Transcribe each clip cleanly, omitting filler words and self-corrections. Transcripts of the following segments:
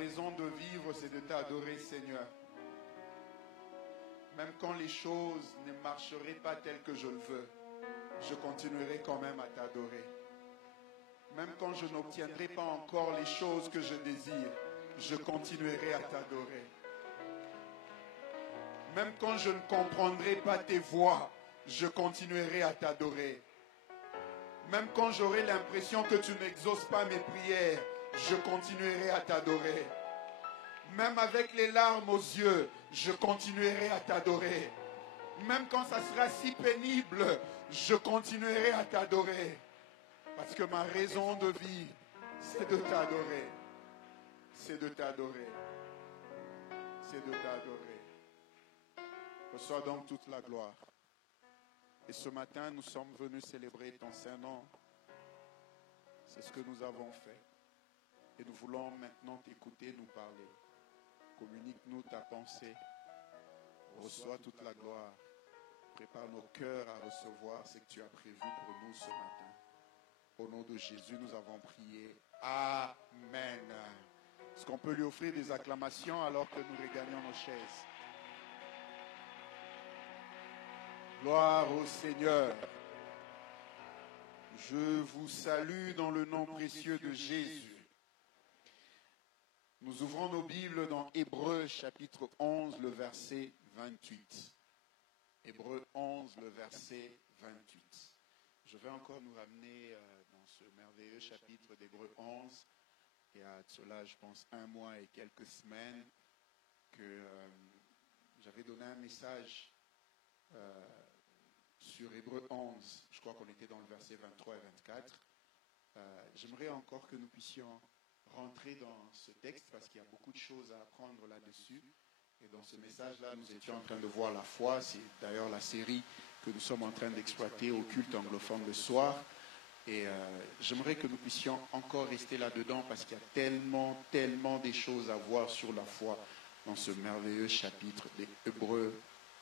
raison de vivre, c'est de t'adorer, Seigneur. Même quand les choses ne marcheraient pas telles que je le veux, je continuerai quand même à t'adorer. Même quand je n'obtiendrai pas encore les choses que je désire, je continuerai à t'adorer. Même quand je ne comprendrai pas tes voies, je continuerai à t'adorer. Même quand j'aurai l'impression que tu n'exauces pas mes prières, je continuerai à t'adorer. Même avec les larmes aux yeux, je continuerai à t'adorer. Même quand ça sera si pénible, je continuerai à t'adorer. Parce que ma raison de vie, c'est de t'adorer. C'est de t'adorer. C'est de t'adorer. Reçois donc toute la gloire. Et ce matin, nous sommes venus célébrer ton Saint-Nom. C'est ce que nous avons fait. Et nous voulons maintenant t'écouter, nous parler. Communique-nous ta pensée. Reçois toute la gloire. Prépare nos cœurs à recevoir ce que tu as prévu pour nous ce matin. Au nom de Jésus, nous avons prié. Amen. Est-ce qu'on peut lui offrir des acclamations alors que nous regagnons nos chaises? Gloire au Seigneur. Je vous salue dans le nom précieux de Jésus. Nous ouvrons nos Bibles dans Hébreux chapitre 11, le verset 28. Hébreux 11, le verset 28. Je vais encore nous ramener dans ce merveilleux chapitre d'Hébreux 11. Il y a cela, je pense, 1 mois et quelques semaines que j'avais donné un message sur Hébreux 11. Je crois qu'on était dans le verset 23 et 24. J'aimerais encore que nous puissions rentrer dans ce texte parce qu'il y a beaucoup de choses à apprendre là-dessus. Et dans ce message-là, nous étions en train de voir la foi. C'est d'ailleurs la série que nous sommes en train d'exploiter au culte anglophone le soir. Et j'aimerais que nous puissions encore rester là-dedans parce qu'il y a tellement des choses à voir sur la foi dans ce merveilleux chapitre d'Hébreux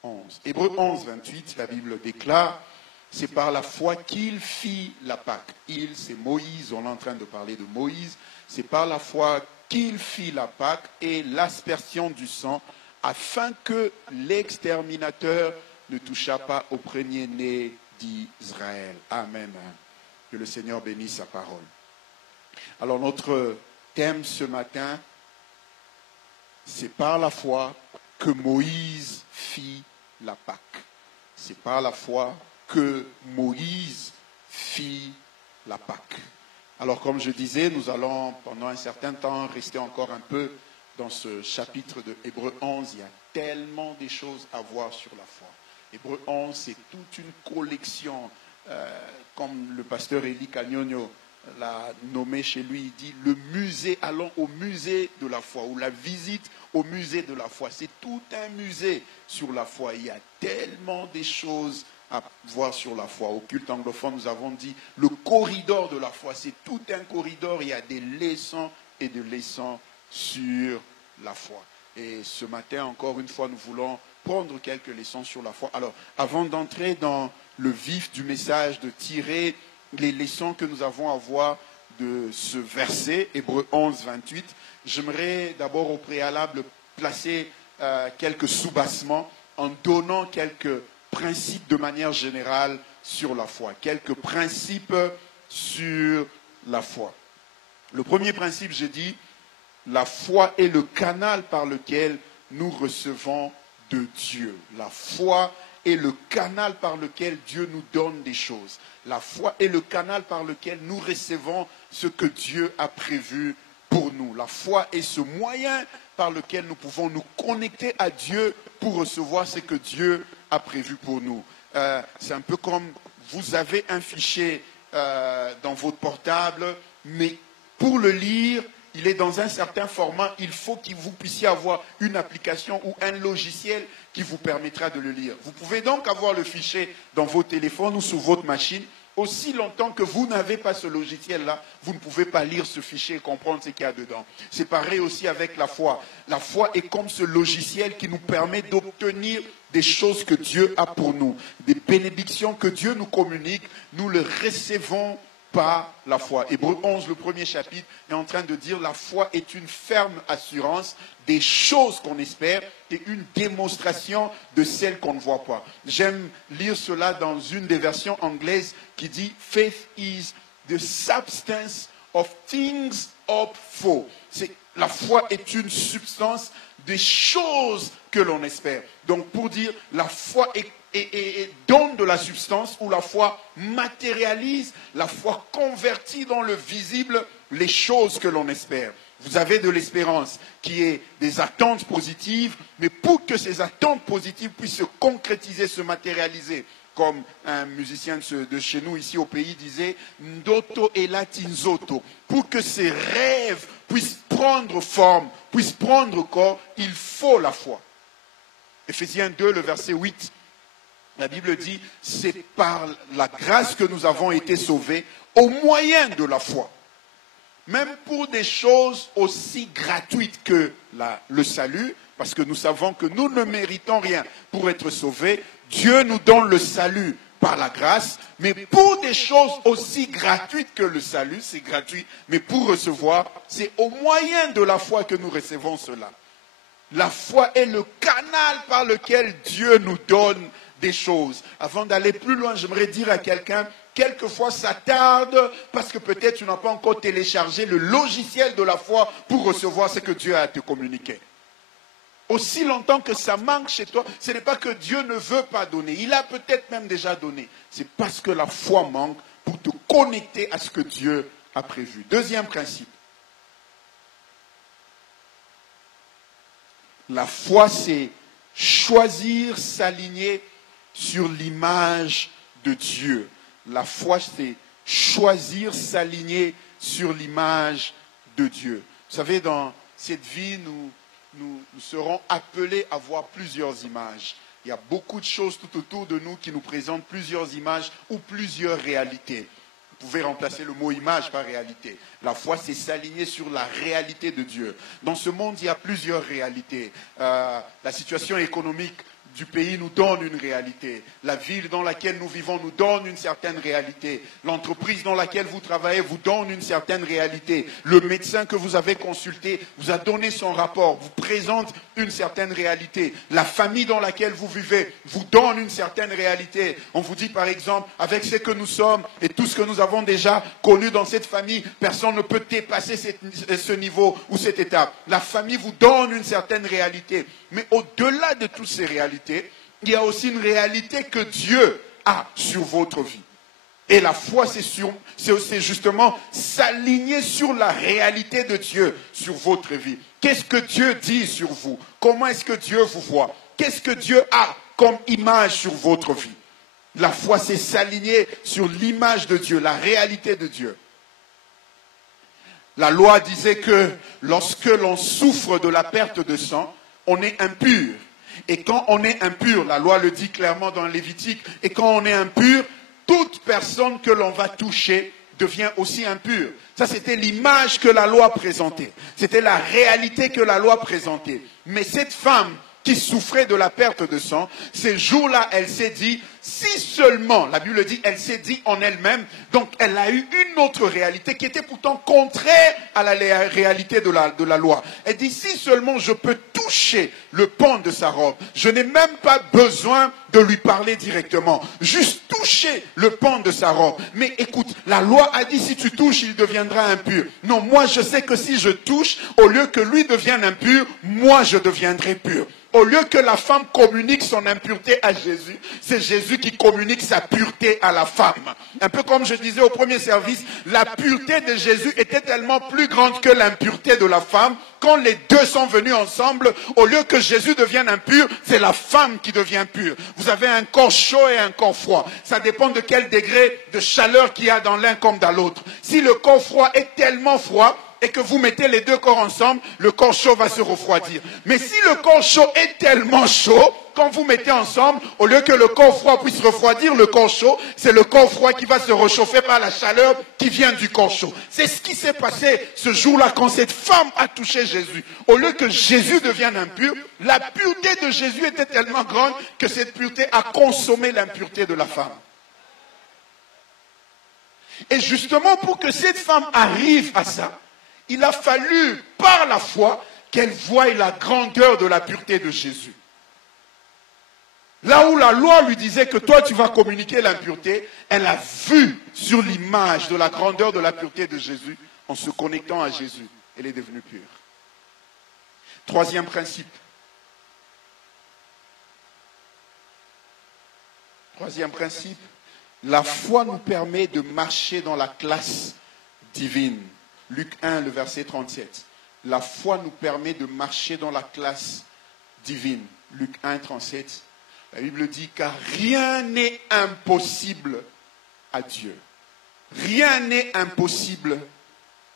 11. Hébreux 11, 28, la Bible déclare, c'est par la foi qu'il fit la Pâque. Il, c'est Moïse, on est en train de parler de Moïse. C'est par la foi qu'il fit la Pâque et l'aspersion du sang, afin que l'exterminateur ne touchât pas au premier-né d'Israël. Amen. Que le Seigneur bénisse sa parole. Alors notre thème ce matin, c'est par la foi que Moïse fit la Pâque. C'est par la foi que Moïse fit la Pâque. Alors comme je disais, nous allons pendant un certain temps rester encore un peu dans ce chapitre de Hébreux 11. Il y a tellement de choses à voir sur la foi. Hébreux 11, c'est toute une collection, comme le pasteur Élie Cagnogno l'a nommé chez lui, il dit le musée, allons au musée de la foi, ou la visite au musée de la foi. C'est tout un musée sur la foi. Il y a tellement de choses à voir sur la foi. Au culte anglophone, nous avons dit le corridor de la foi. C'est tout un corridor. Il y a des leçons et des leçons sur la foi. Et ce matin, encore une fois, nous voulons prendre quelques leçons sur la foi. Alors, avant d'entrer dans le vif du message, de tirer les leçons que nous avons à voir de ce verset, Hébreux 11, 28, j'aimerais d'abord au préalable placer quelques soubassements en donnant quelques principes de manière générale sur la foi. Quelques principes sur la foi. Le premier principe, j'ai dit, la foi est le canal par lequel nous recevons de Dieu. La foi est le canal par lequel Dieu nous donne des choses. La foi est le canal par lequel nous recevons ce que Dieu a prévu pour nous. La foi est ce moyen par lequel nous pouvons nous connecter à Dieu pour recevoir ce que Dieu a prévu pour nous. C'est un peu comme vous avez un fichier dans votre portable, mais pour le lire, il est dans un certain format, il faut que vous puissiez avoir une application ou un logiciel qui vous permettra de le lire. Vous pouvez donc avoir le fichier dans vos téléphones ou sur votre machine. Aussi longtemps que vous n'avez pas ce logiciel-là, vous ne pouvez pas lire ce fichier et comprendre ce qu'il y a dedans. C'est pareil aussi avec la foi. La foi est comme ce logiciel qui nous permet d'obtenir des choses que Dieu a pour nous. Des bénédictions que Dieu nous communique, nous les recevons par la foi. Hébreux 11, le premier chapitre, est en train de dire la foi est une ferme assurance des choses qu'on espère et une démonstration de celles qu'on ne voit pas. J'aime lire cela dans une des versions anglaises qui dit « Faith is the substance of things hoped for ». La foi est une substance des choses que l'on espère. Donc pour dire la foi donne de la substance, ou la foi matérialise, la foi convertit dans le visible les choses que l'on espère. Vous avez de l'espérance qui est des attentes positives, mais pour que ces attentes positives puissent se concrétiser, se matérialiser, comme un musicien de chez nous ici au pays disait, Ndoto et Latinzoto, pour que ces rêves puissent prendre forme, puissent prendre corps, il faut la foi. Éphésiens 2, le verset 8. La Bible dit, c'est par la grâce que nous avons été sauvés au moyen de la foi. Même pour des choses aussi gratuites que le salut, parce que nous savons que nous ne méritons rien pour être sauvés, Dieu nous donne le salut par la grâce, mais pour des choses aussi gratuites que le salut, c'est gratuit, mais pour recevoir, c'est au moyen de la foi que nous recevons cela. La foi est le canal par lequel Dieu nous donne des choses. Avant d'aller plus loin, j'aimerais dire à quelqu'un, quelquefois ça tarde parce que peut-être tu n'as pas encore téléchargé le logiciel de la foi pour recevoir ce que Dieu a à te communiquer. Aussi longtemps que ça manque chez toi, ce n'est pas que Dieu ne veut pas donner. Il a peut-être même déjà donné. C'est parce que la foi manque pour te connecter à ce que Dieu a prévu. Deuxième principe. La foi, c'est choisir, s'aligner sur l'image de Dieu. La foi, c'est choisir, s'aligner sur l'image de Dieu. Vous savez, dans cette vie, nous serons appelés à voir plusieurs images. Il y a beaucoup de choses tout autour de nous qui nous présentent plusieurs images ou plusieurs réalités. Vous pouvez remplacer le mot image par réalité. La foi, c'est s'aligner sur la réalité de Dieu. Dans ce monde, il y a plusieurs réalités. La situation économique du pays nous donne une réalité. La ville dans laquelle nous vivons nous donne une certaine réalité. L'entreprise dans laquelle vous travaillez vous donne une certaine réalité. Le médecin que vous avez consulté vous a donné son rapport, vous présente une certaine réalité. La famille dans laquelle vous vivez vous donne une certaine réalité. On vous dit par exemple, avec ce que nous sommes et tout ce que nous avons déjà connu dans cette famille, personne ne peut dépasser ce niveau ou cette étape. La famille vous donne une certaine réalité. Mais au-delà de toutes ces réalités, il y a aussi une réalité que Dieu a sur votre vie. Et la foi, c'est justement s'aligner sur la réalité de Dieu sur votre vie. Qu'est-ce que Dieu dit sur vous? Comment est-ce que Dieu vous voit? Qu'est-ce que Dieu a comme image sur votre vie? La foi, c'est s'aligner sur l'image de Dieu, la réalité de Dieu. La loi disait que lorsque l'on souffre de la perte de sang, on est impur. Et quand on est impur, la loi le dit clairement dans Lévitique, et quand on est impur, toute personne que l'on va toucher devient aussi impure. Ça, c'était l'image que la loi présentait. C'était la réalité que la loi présentait. Mais cette femme qui souffrait de la perte de sang, ces jours-là, elle s'est dit, si seulement, la Bible dit, elle s'est dit en elle-même, donc elle a eu une autre réalité qui était pourtant contraire à la réalité de la loi. Elle dit, si seulement je peux toucher le pan de sa robe, je n'ai même pas besoin de lui parler directement, juste toucher le pan de sa robe. Mais écoute, la loi a dit, si tu touches, il deviendra impur. Non, moi je sais que si je touche, au lieu que lui devienne impur, moi je deviendrai pur. Au lieu que la femme communique son impureté à Jésus, c'est Jésus qui communique sa pureté à la femme. Un peu comme je disais au premier service, la pureté de Jésus était tellement plus grande que l'impureté de la femme. Quand les deux sont venus ensemble, au lieu que Jésus devienne impur, c'est la femme qui devient pure. Vous avez un corps chaud et un corps froid. Ça dépend de quel degré de chaleur qu'il y a dans l'un comme dans l'autre. Si le corps froid est tellement froid, et que vous mettez les deux corps ensemble, le corps chaud va se refroidir. Mais si le corps chaud est tellement chaud, quand vous mettez ensemble, au lieu que le corps froid puisse refroidir le corps chaud, c'est le corps froid qui va se réchauffer par la chaleur qui vient du corps chaud. C'est ce qui s'est passé ce jour-là quand cette femme a touché Jésus. Au lieu que Jésus devienne impur, la pureté de Jésus était tellement grande que cette pureté a consommé l'impureté de la femme. Et justement, pour que cette femme arrive à ça, il a fallu, par la foi, qu'elle voie la grandeur de la pureté de Jésus. Là où la loi lui disait que toi tu vas communiquer l'impureté, elle a vu sur l'image de la grandeur de la pureté de Jésus, en se connectant à Jésus, elle est devenue pure. Troisième principe. Troisième principe, la foi nous permet de marcher dans la classe divine. Luc 1, le verset 37. La foi nous permet de marcher dans la classe divine. Luc 1, 37. La Bible dit, car rien n'est impossible à Dieu. Rien n'est impossible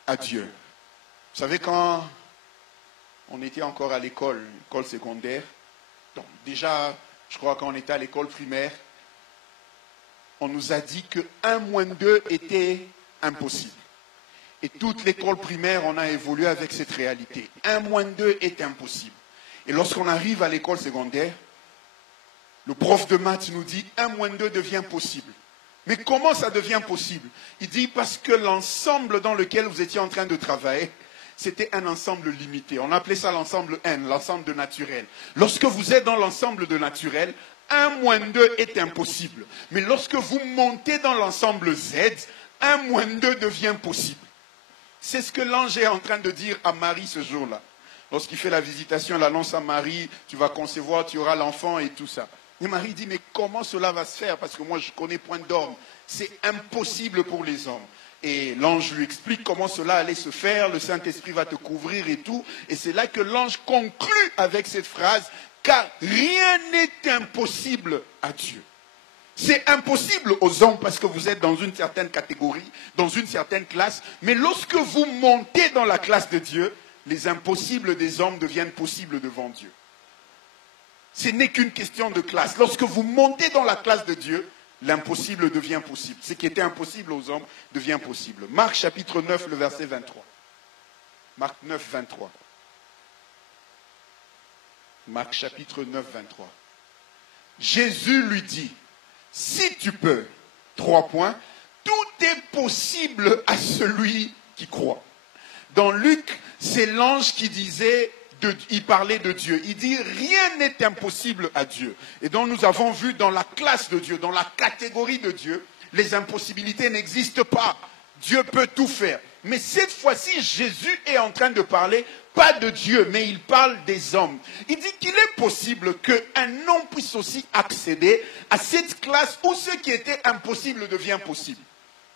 à Dieu. Vous savez, quand on était encore à l'école secondaire, donc déjà, je crois quand on était à l'école primaire, on nous a dit que 1 moins 2 était impossible. Et toute l'école primaire, on a évolué avec cette réalité. 1 moins 2 est impossible. Et lorsqu'on arrive à l'école secondaire, le prof de maths nous dit 1 moins 2 devient possible. Mais comment ça devient possible? Il dit parce que l'ensemble dans lequel vous étiez en train de travailler, c'était un ensemble limité. On appelait ça l'ensemble N, l'ensemble de naturel. Lorsque vous êtes dans l'ensemble de naturel, 1 moins 2 est impossible. Mais lorsque vous montez dans l'ensemble Z, 1 moins 2 devient possible. C'est ce que l'ange est en train de dire à Marie ce jour-là. Lorsqu'il fait la visitation, il annonce à Marie, tu vas concevoir, tu auras l'enfant et tout ça. Et Marie dit, mais comment cela va se faire? Parce que moi, je connais point d'homme. C'est impossible pour les hommes. Et l'ange lui explique comment cela allait se faire. Le Saint-Esprit va te couvrir et tout. Et c'est là que l'ange conclut avec cette phrase, car rien n'est impossible à Dieu. C'est impossible aux hommes parce que vous êtes dans une certaine catégorie, dans une certaine classe. Mais lorsque vous montez dans la classe de Dieu, les impossibles des hommes deviennent possibles devant Dieu. Ce n'est qu'une question de classe. Lorsque vous montez dans la classe de Dieu, l'impossible devient possible. Ce qui était impossible aux hommes devient possible. Marc chapitre 9, le verset 23. Marc 9, 23. Marc chapitre 9, 23. Jésus lui dit, si tu peux, 3 points, tout est possible à celui qui croit. Dans Luc, c'est l'ange qui disait, il parlait de Dieu. Il dit, rien n'est impossible à Dieu. Et donc nous avons vu dans la classe de Dieu, dans la catégorie de Dieu, les impossibilités n'existent pas. Dieu peut tout faire. Mais cette fois-ci, Jésus est en train de parler, pas de Dieu, mais il parle des hommes. Il dit qu'il est possible qu'un homme puisse aussi accéder à cette classe où ce qui était impossible devient possible.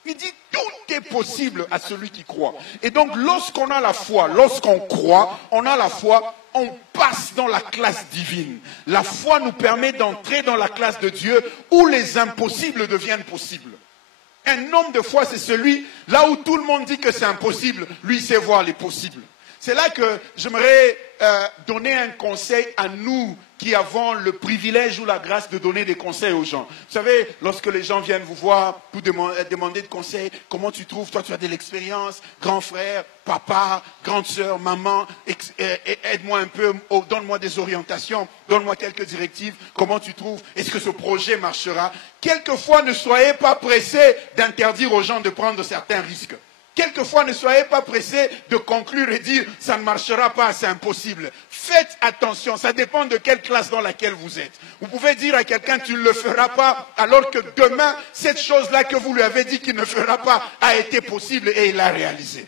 Il dit tout est possible à celui qui croit. Et donc lorsqu'on a la foi, lorsqu'on croit, on a la foi, on passe dans la classe divine. La foi nous permet d'entrer dans la classe de Dieu où les impossibles deviennent possibles. Un homme de foi, c'est celui, là où tout le monde dit que c'est impossible, lui sait voir les possibles. C'est là que j'aimerais donner un conseil à nous qui avons le privilège ou la grâce de donner des conseils aux gens. Vous savez, lorsque les gens viennent vous voir pour demander des conseils, comment tu trouves, toi tu as de l'expérience, grand frère, papa, grande sœur, maman, aide-moi un peu, donne-moi des orientations, donne-moi quelques directives, comment tu trouves, est-ce que ce projet marchera? Quelquefois, ne soyez pas pressés d'interdire aux gens de prendre certains risques. Quelquefois, ne soyez pas pressés de conclure et dire « ça ne marchera pas, c'est impossible ». Faites attention, ça dépend de quelle classe dans laquelle vous êtes. Vous pouvez dire à quelqu'un « tu ne le feras pas » alors que demain, cette chose-là que vous lui avez dit qu'il ne fera pas a été possible et il l'a réalisé.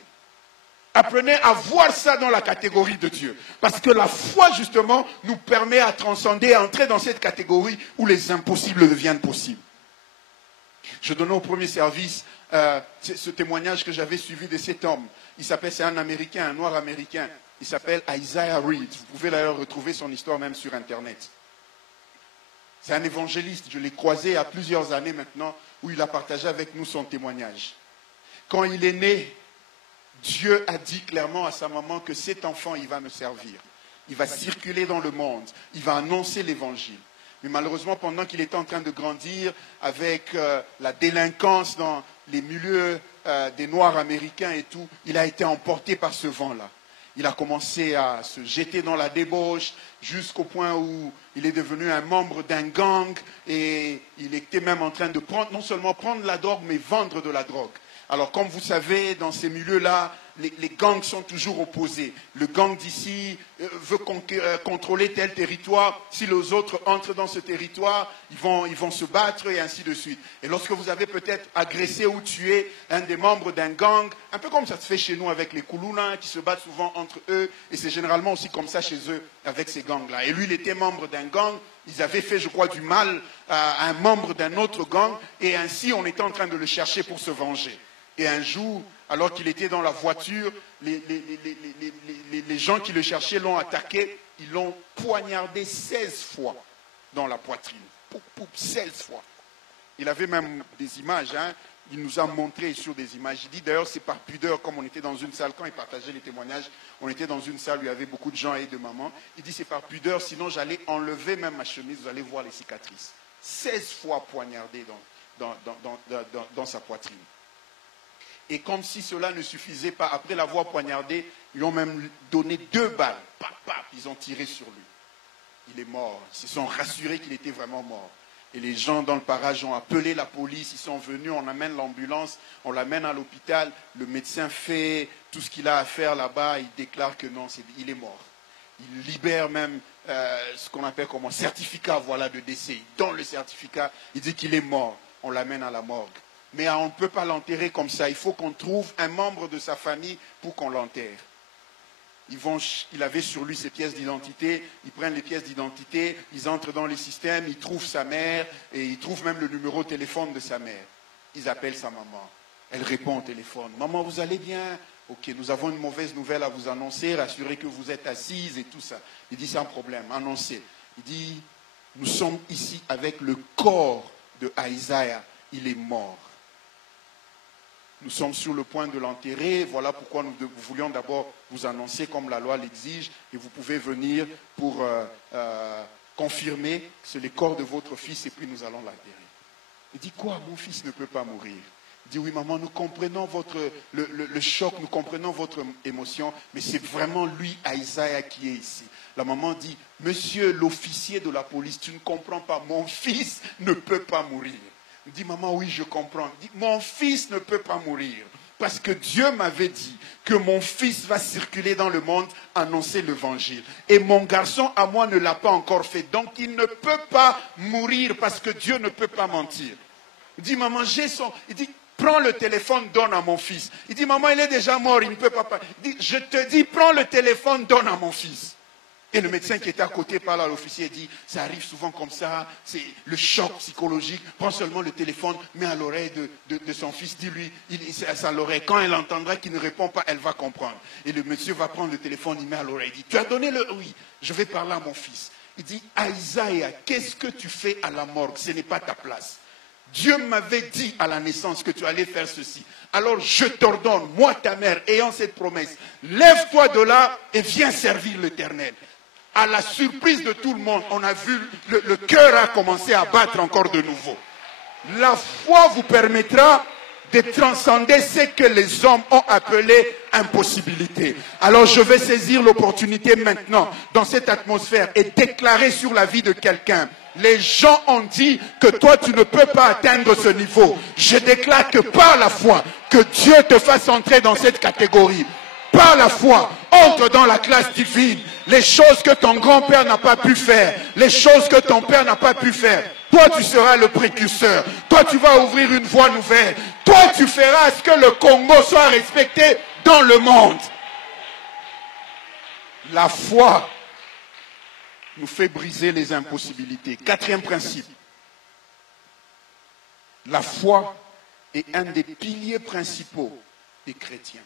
Apprenez à voir ça dans la catégorie de Dieu. Parce que la foi, justement, nous permet à transcender, à entrer dans cette catégorie où les impossibles deviennent possibles. Je donnais au premier service ce témoignage que j'avais suivi de cet homme. C'est un Américain, un noir américain. Il s'appelle Isaiah Reed. Vous pouvez d'ailleurs retrouver son histoire même sur Internet. C'est un évangéliste. Je l'ai croisé il y a plusieurs années maintenant où il a partagé avec nous son témoignage. Quand il est né, Dieu a dit clairement à sa maman que cet enfant, il va me servir. Il va circuler dans le monde. Il va annoncer l'évangile. Mais malheureusement, pendant qu'il était en train de grandir avec la délinquance dans les milieux des Noirs américains et tout, il a été emporté par ce vent-là. Il a commencé à se jeter dans la débauche jusqu'au point où il est devenu un membre d'un gang et il était même en train de prendre, non seulement prendre la drogue, mais vendre de la drogue. Alors, comme vous savez, dans ces milieux-là, les gangs sont toujours opposés. Le gang d'ici veut contrôler tel territoire. Si les autres entrent dans ce territoire, ils vont se battre et ainsi de suite. Et lorsque vous avez peut-être agressé ou tué un des membres d'un gang, un peu comme ça se fait chez nous avec les Kuluna, qui se battent souvent entre eux, et c'est généralement aussi comme ça chez eux avec ces gangs-là. Et lui, il était membre d'un gang. Ils avaient fait, je crois, du mal à un membre d'un autre gang, et ainsi on était en train de le chercher pour se venger. Et un jour, alors qu'il était dans la voiture, les gens qui le cherchaient l'ont attaqué, ils l'ont poignardé 16 fois dans la poitrine. 16 fois. Il avait même des images, hein. Il nous a montré sur des images. Il dit d'ailleurs c'est par pudeur, comme on était dans une salle, quand il partageait les témoignages, on était dans une salle où il y avait beaucoup de gens et de mamans. Il dit c'est par pudeur, sinon j'allais enlever même ma chemise, vous allez voir les cicatrices. 16 fois poignardé dans sa poitrine. Et comme si cela ne suffisait pas, après l'avoir poignardé, ils lui ont même donné 2 balles. Pap, pap, ils ont tiré sur lui. Il est mort. Ils se sont rassurés qu'il était vraiment mort. Et les gens dans le parage ont appelé la police, ils sont venus, on amène l'ambulance, on l'amène à l'hôpital. Le médecin fait tout ce qu'il a à faire là-bas, il déclare que non, il est mort. Il libère même ce qu'on appelle comme un certificat de décès. Il donne le certificat, il dit qu'il est mort. On l'amène à la morgue. Mais on ne peut pas l'enterrer comme ça. Il faut qu'on trouve un membre de sa famille pour qu'on l'enterre. Il avait sur lui ses pièces d'identité. Ils prennent les pièces d'identité, ils entrent dans les systèmes, ils trouvent sa mère et ils trouvent même le numéro de téléphone de sa mère. Ils appellent sa maman. Elle répond au téléphone. « Maman, vous allez bien ? Ok, nous avons une mauvaise nouvelle à vous annoncer. Rassurez que vous êtes assise et tout ça. » Il dit « Sans problème, annoncez. » Il dit « Nous sommes ici avec le corps de Isaiah. Il est mort. » Nous sommes sur le point de l'enterrer. Voilà pourquoi nous voulions d'abord vous annoncer comme la loi l'exige. Et vous pouvez venir pour confirmer que c'est le corps de votre fils et puis nous allons l'enterrer. Il dit quoi? Mon fils ne peut pas mourir. Il dit oui maman, nous comprenons le choc, nous comprenons votre émotion, mais c'est vraiment lui, Isaiah, qui est ici. La maman dit, monsieur l'officier de la police, tu ne comprends pas, mon fils ne peut pas mourir. Il dit, maman, oui, je comprends. Il dit, mon fils ne peut pas mourir. Parce que Dieu m'avait dit que mon fils va circuler dans le monde, annoncer l'évangile. Et mon garçon à moi ne l'a pas encore fait. Donc il ne peut pas mourir parce que Dieu ne peut pas mentir. Il dit, maman, j'ai son... Il dit, prends le téléphone, donne à mon fils. Il dit, maman, il est déjà mort, il ne peut pas... Il dit, je te dis, prends le téléphone, donne à mon fils. Et le médecin qui était à côté parle à l'officier et dit, ça arrive souvent comme ça, c'est le choc psychologique, prends seulement le téléphone, mets à l'oreille de son fils, dis-lui, c'est à l'oreille. Quand elle entendra qu'il ne répond pas, elle va comprendre. Et le monsieur va prendre le téléphone, il met à l'oreille, il dit, tu as donné le... Oui, je vais parler à mon fils. Il dit, Isaiah, qu'est-ce que tu fais à la morgue? Ce n'est pas ta place. Dieu m'avait dit à la naissance que tu allais faire ceci. Alors je t'ordonne, moi ta mère, ayant cette promesse, lève-toi de là et viens servir l'Éternel. À la surprise de tout le monde, on a vu, le cœur a commencé à battre encore de nouveau. La foi vous permettra de transcender ce que les hommes ont appelé impossibilité. Alors je vais saisir l'opportunité maintenant, dans cette atmosphère, et déclarer sur la vie de quelqu'un. Les gens ont dit que toi tu ne peux pas atteindre ce niveau. Je déclare que par la foi, que Dieu te fasse entrer dans cette catégorie. Par la foi, entre dans la classe divine. Les choses que ton grand-père n'a pas pu faire, les choses que ton père n'a pas pu faire, toi tu seras le précurseur. Toi tu vas ouvrir une voie nouvelle. Toi tu feras à ce que le Congo soit respecté dans le monde. La foi nous fait briser les impossibilités. 4e principe. La foi est un des piliers principaux des chrétiens.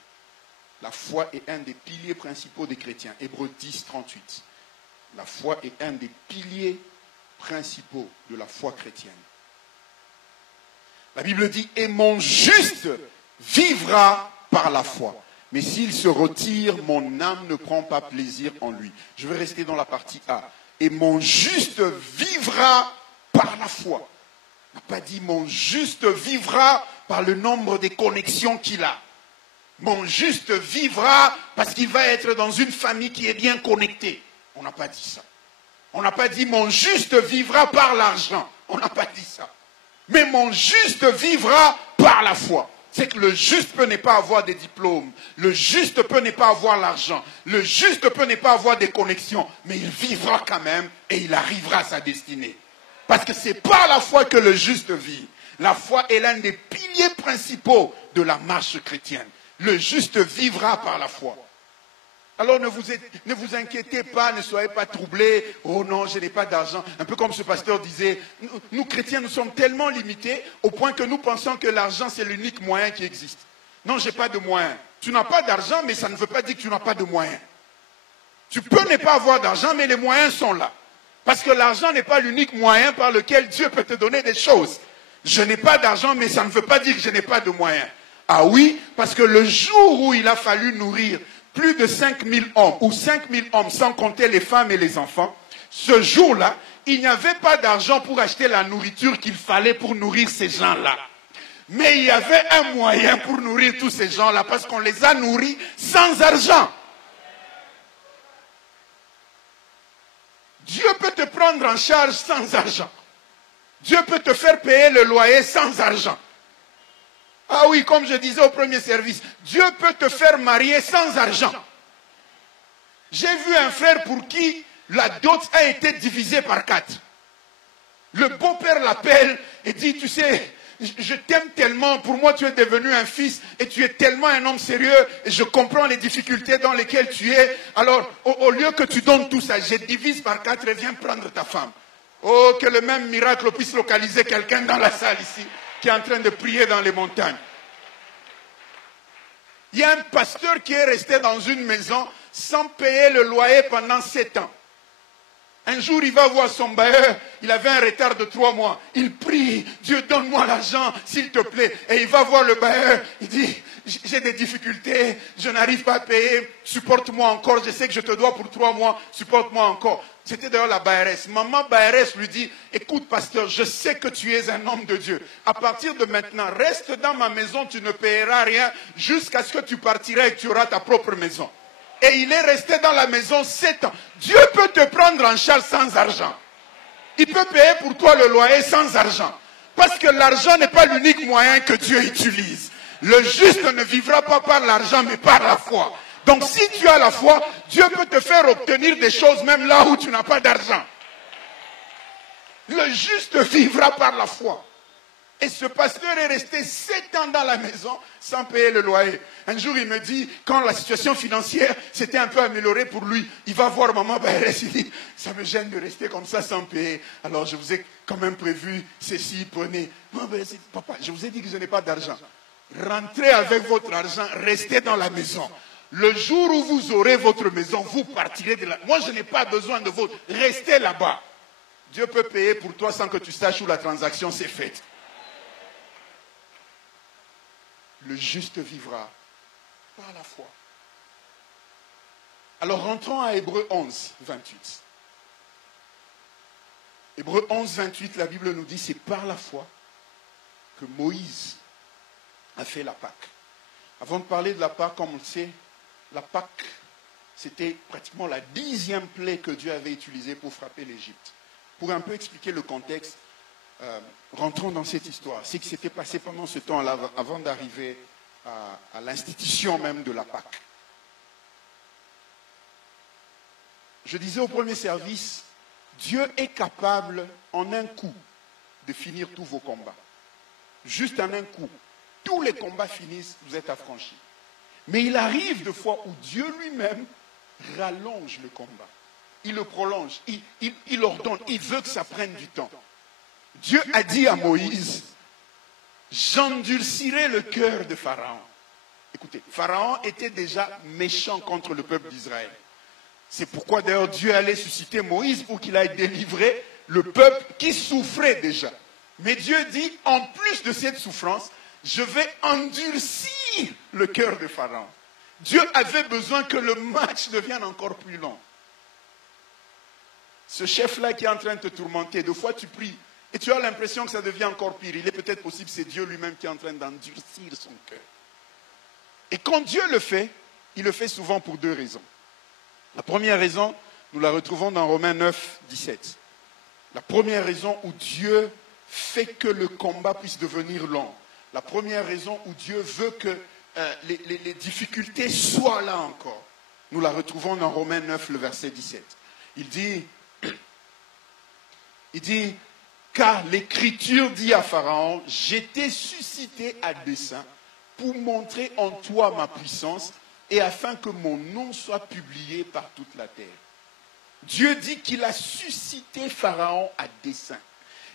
La foi est un des piliers principaux des chrétiens. Hébreux 10, 38. La foi est un des piliers principaux de la foi chrétienne. La Bible dit, et mon juste vivra par la foi. Mais s'il se retire, mon âme ne prend pas plaisir en lui. Je vais rester dans la partie A. Et mon juste vivra par la foi. Il n'a pas dit mon juste vivra par le nombre de connexions qu'il a. Mon juste vivra parce qu'il va être dans une famille qui est bien connectée. On n'a pas dit ça. On n'a pas dit mon juste vivra par l'argent. On n'a pas dit ça. Mais mon juste vivra par la foi. C'est que le juste peut ne pas avoir des diplômes, le juste peut ne pas avoir l'argent, le juste peut ne pas avoir des connexions, mais il vivra quand même et il arrivera à sa destinée. Parce que c'est par la foi que le juste vit. La foi est l'un des piliers principaux de la marche chrétienne. Le juste vivra par la foi. Alors ne vous inquiétez pas, ne soyez pas troublés. Oh non, je n'ai pas d'argent. Un peu comme ce pasteur disait, nous chrétiens, nous sommes tellement limités au point que nous pensons que l'argent c'est l'unique moyen qui existe. Non, je n'ai pas de moyens. Tu n'as pas d'argent, mais ça ne veut pas dire que tu n'as pas de moyens. Tu peux ne pas avoir d'argent, mais les moyens sont là. Parce que l'argent n'est pas l'unique moyen par lequel Dieu peut te donner des choses. Je n'ai pas d'argent, mais ça ne veut pas dire que je n'ai pas de moyens. Ah oui, parce que le jour où il a fallu nourrir plus de 5000 hommes, ou 5000 hommes sans compter les femmes et les enfants, ce jour-là, il n'y avait pas d'argent pour acheter la nourriture qu'il fallait pour nourrir ces gens-là. Mais il y avait un moyen pour nourrir tous ces gens-là, parce qu'on les a nourris sans argent. Dieu peut te prendre en charge sans argent. Dieu peut te faire payer le loyer sans argent. Ah oui, comme je disais au premier service, Dieu peut te faire marier sans argent. J'ai vu un frère pour qui la dot a été divisée par 4. Le beau-père l'appelle et dit, tu sais, je t'aime tellement, pour moi tu es devenu un fils et tu es tellement un homme sérieux et je comprends les difficultés dans lesquelles tu es. Alors, au lieu que tu donnes tout ça, je divise par 4 et viens prendre ta femme. Oh, que le même miracle puisse localiser quelqu'un dans la salle ici qui est en train de prier dans les montagnes. Il y a un pasteur qui est resté dans une maison sans payer le loyer pendant 7 ans. Un jour, il va voir son bailleur, il avait un retard de 3 mois. Il prie, Dieu donne-moi l'argent, s'il te plaît. Et il va voir le bailleur, il dit, j'ai des difficultés, je n'arrive pas à payer, supporte-moi encore, je sais que je te dois pour 3 mois, supporte-moi encore. C'était d'ailleurs la bailleresse. Maman bailleresse lui dit, écoute pasteur, je sais que tu es un homme de Dieu. À partir de maintenant, reste dans ma maison, tu ne payeras rien jusqu'à ce que tu partiras et que tu auras ta propre maison. Et il est resté dans la maison 7 ans. Dieu peut te prendre en charge sans argent. Il peut payer pour toi le loyer sans argent. Parce que l'argent n'est pas l'unique moyen que Dieu utilise. Le juste ne vivra pas par l'argent, mais par la foi. Donc si tu as la foi, Dieu peut te faire obtenir des choses même là où tu n'as pas d'argent. Le juste vivra par la foi. Et ce pasteur est resté 7 ans dans la maison sans payer le loyer. Un jour, il me dit, quand la situation financière s'était un peu améliorée pour lui, il va voir maman Baérès, il dit, ça me gêne de rester comme ça sans payer. Alors, je vous ai quand même prévu ceci, prenez. Non, ben, papa, je vous ai dit que je n'ai pas d'argent. Rentrez avec votre argent, restez dans la maison. Le jour où vous aurez votre maison, vous partirez de là. Moi, je n'ai pas besoin de votre. Restez là-bas. Dieu peut payer pour toi sans que tu saches où la transaction s'est faite. Le juste vivra par la foi. Alors rentrons à Hébreux 11, 28. Hébreux 11, 28, la Bible nous dit, c'est par la foi que Moïse a fait la Pâque. Avant de parler de la Pâque, comme on le sait, la Pâque, c'était pratiquement la 10e plaie que Dieu avait utilisée pour frapper l'Égypte. Pour un peu expliquer le contexte, rentrons dans cette histoire. Ce qui s'était passé pendant ce temps-là, avant d'arriver à l'institution même de la Pâque. Je disais au premier service, Dieu est capable en un coup de finir tous vos combats. Juste en un coup. Tous les combats finissent, vous êtes affranchis. Mais il arrive de fois où Dieu lui-même rallonge le combat. Il le prolonge, il ordonne, il veut que ça prenne du temps. Dieu a dit à Moïse, j'endurcirai le cœur de Pharaon. Écoutez, Pharaon était déjà méchant contre le peuple d'Israël. C'est pourquoi d'ailleurs Dieu allait susciter Moïse pour qu'il aille délivrer le peuple qui souffrait déjà. Mais Dieu dit, en plus de cette souffrance, je vais endurcir le cœur de Pharaon. Dieu avait besoin que le match devienne encore plus long. Ce chef-là qui est en train de te tourmenter, deux fois tu pries, et tu as l'impression que ça devient encore pire. Il est peut-être possible que c'est Dieu lui-même qui est en train d'endurcir son cœur. Et quand Dieu le fait, il le fait souvent pour 2 raisons. La première raison, nous la retrouvons dans Romains 9, 17. La première raison où Dieu fait que le combat puisse devenir long. La première raison où Dieu veut que les difficultés soient là encore, nous la retrouvons dans Romains 9, le verset 17. Il dit, car l'Écriture dit à Pharaon, j'ai été suscité à dessein pour montrer en toi ma puissance et afin que mon nom soit publié par toute la terre. Dieu dit qu'il a suscité Pharaon à dessein.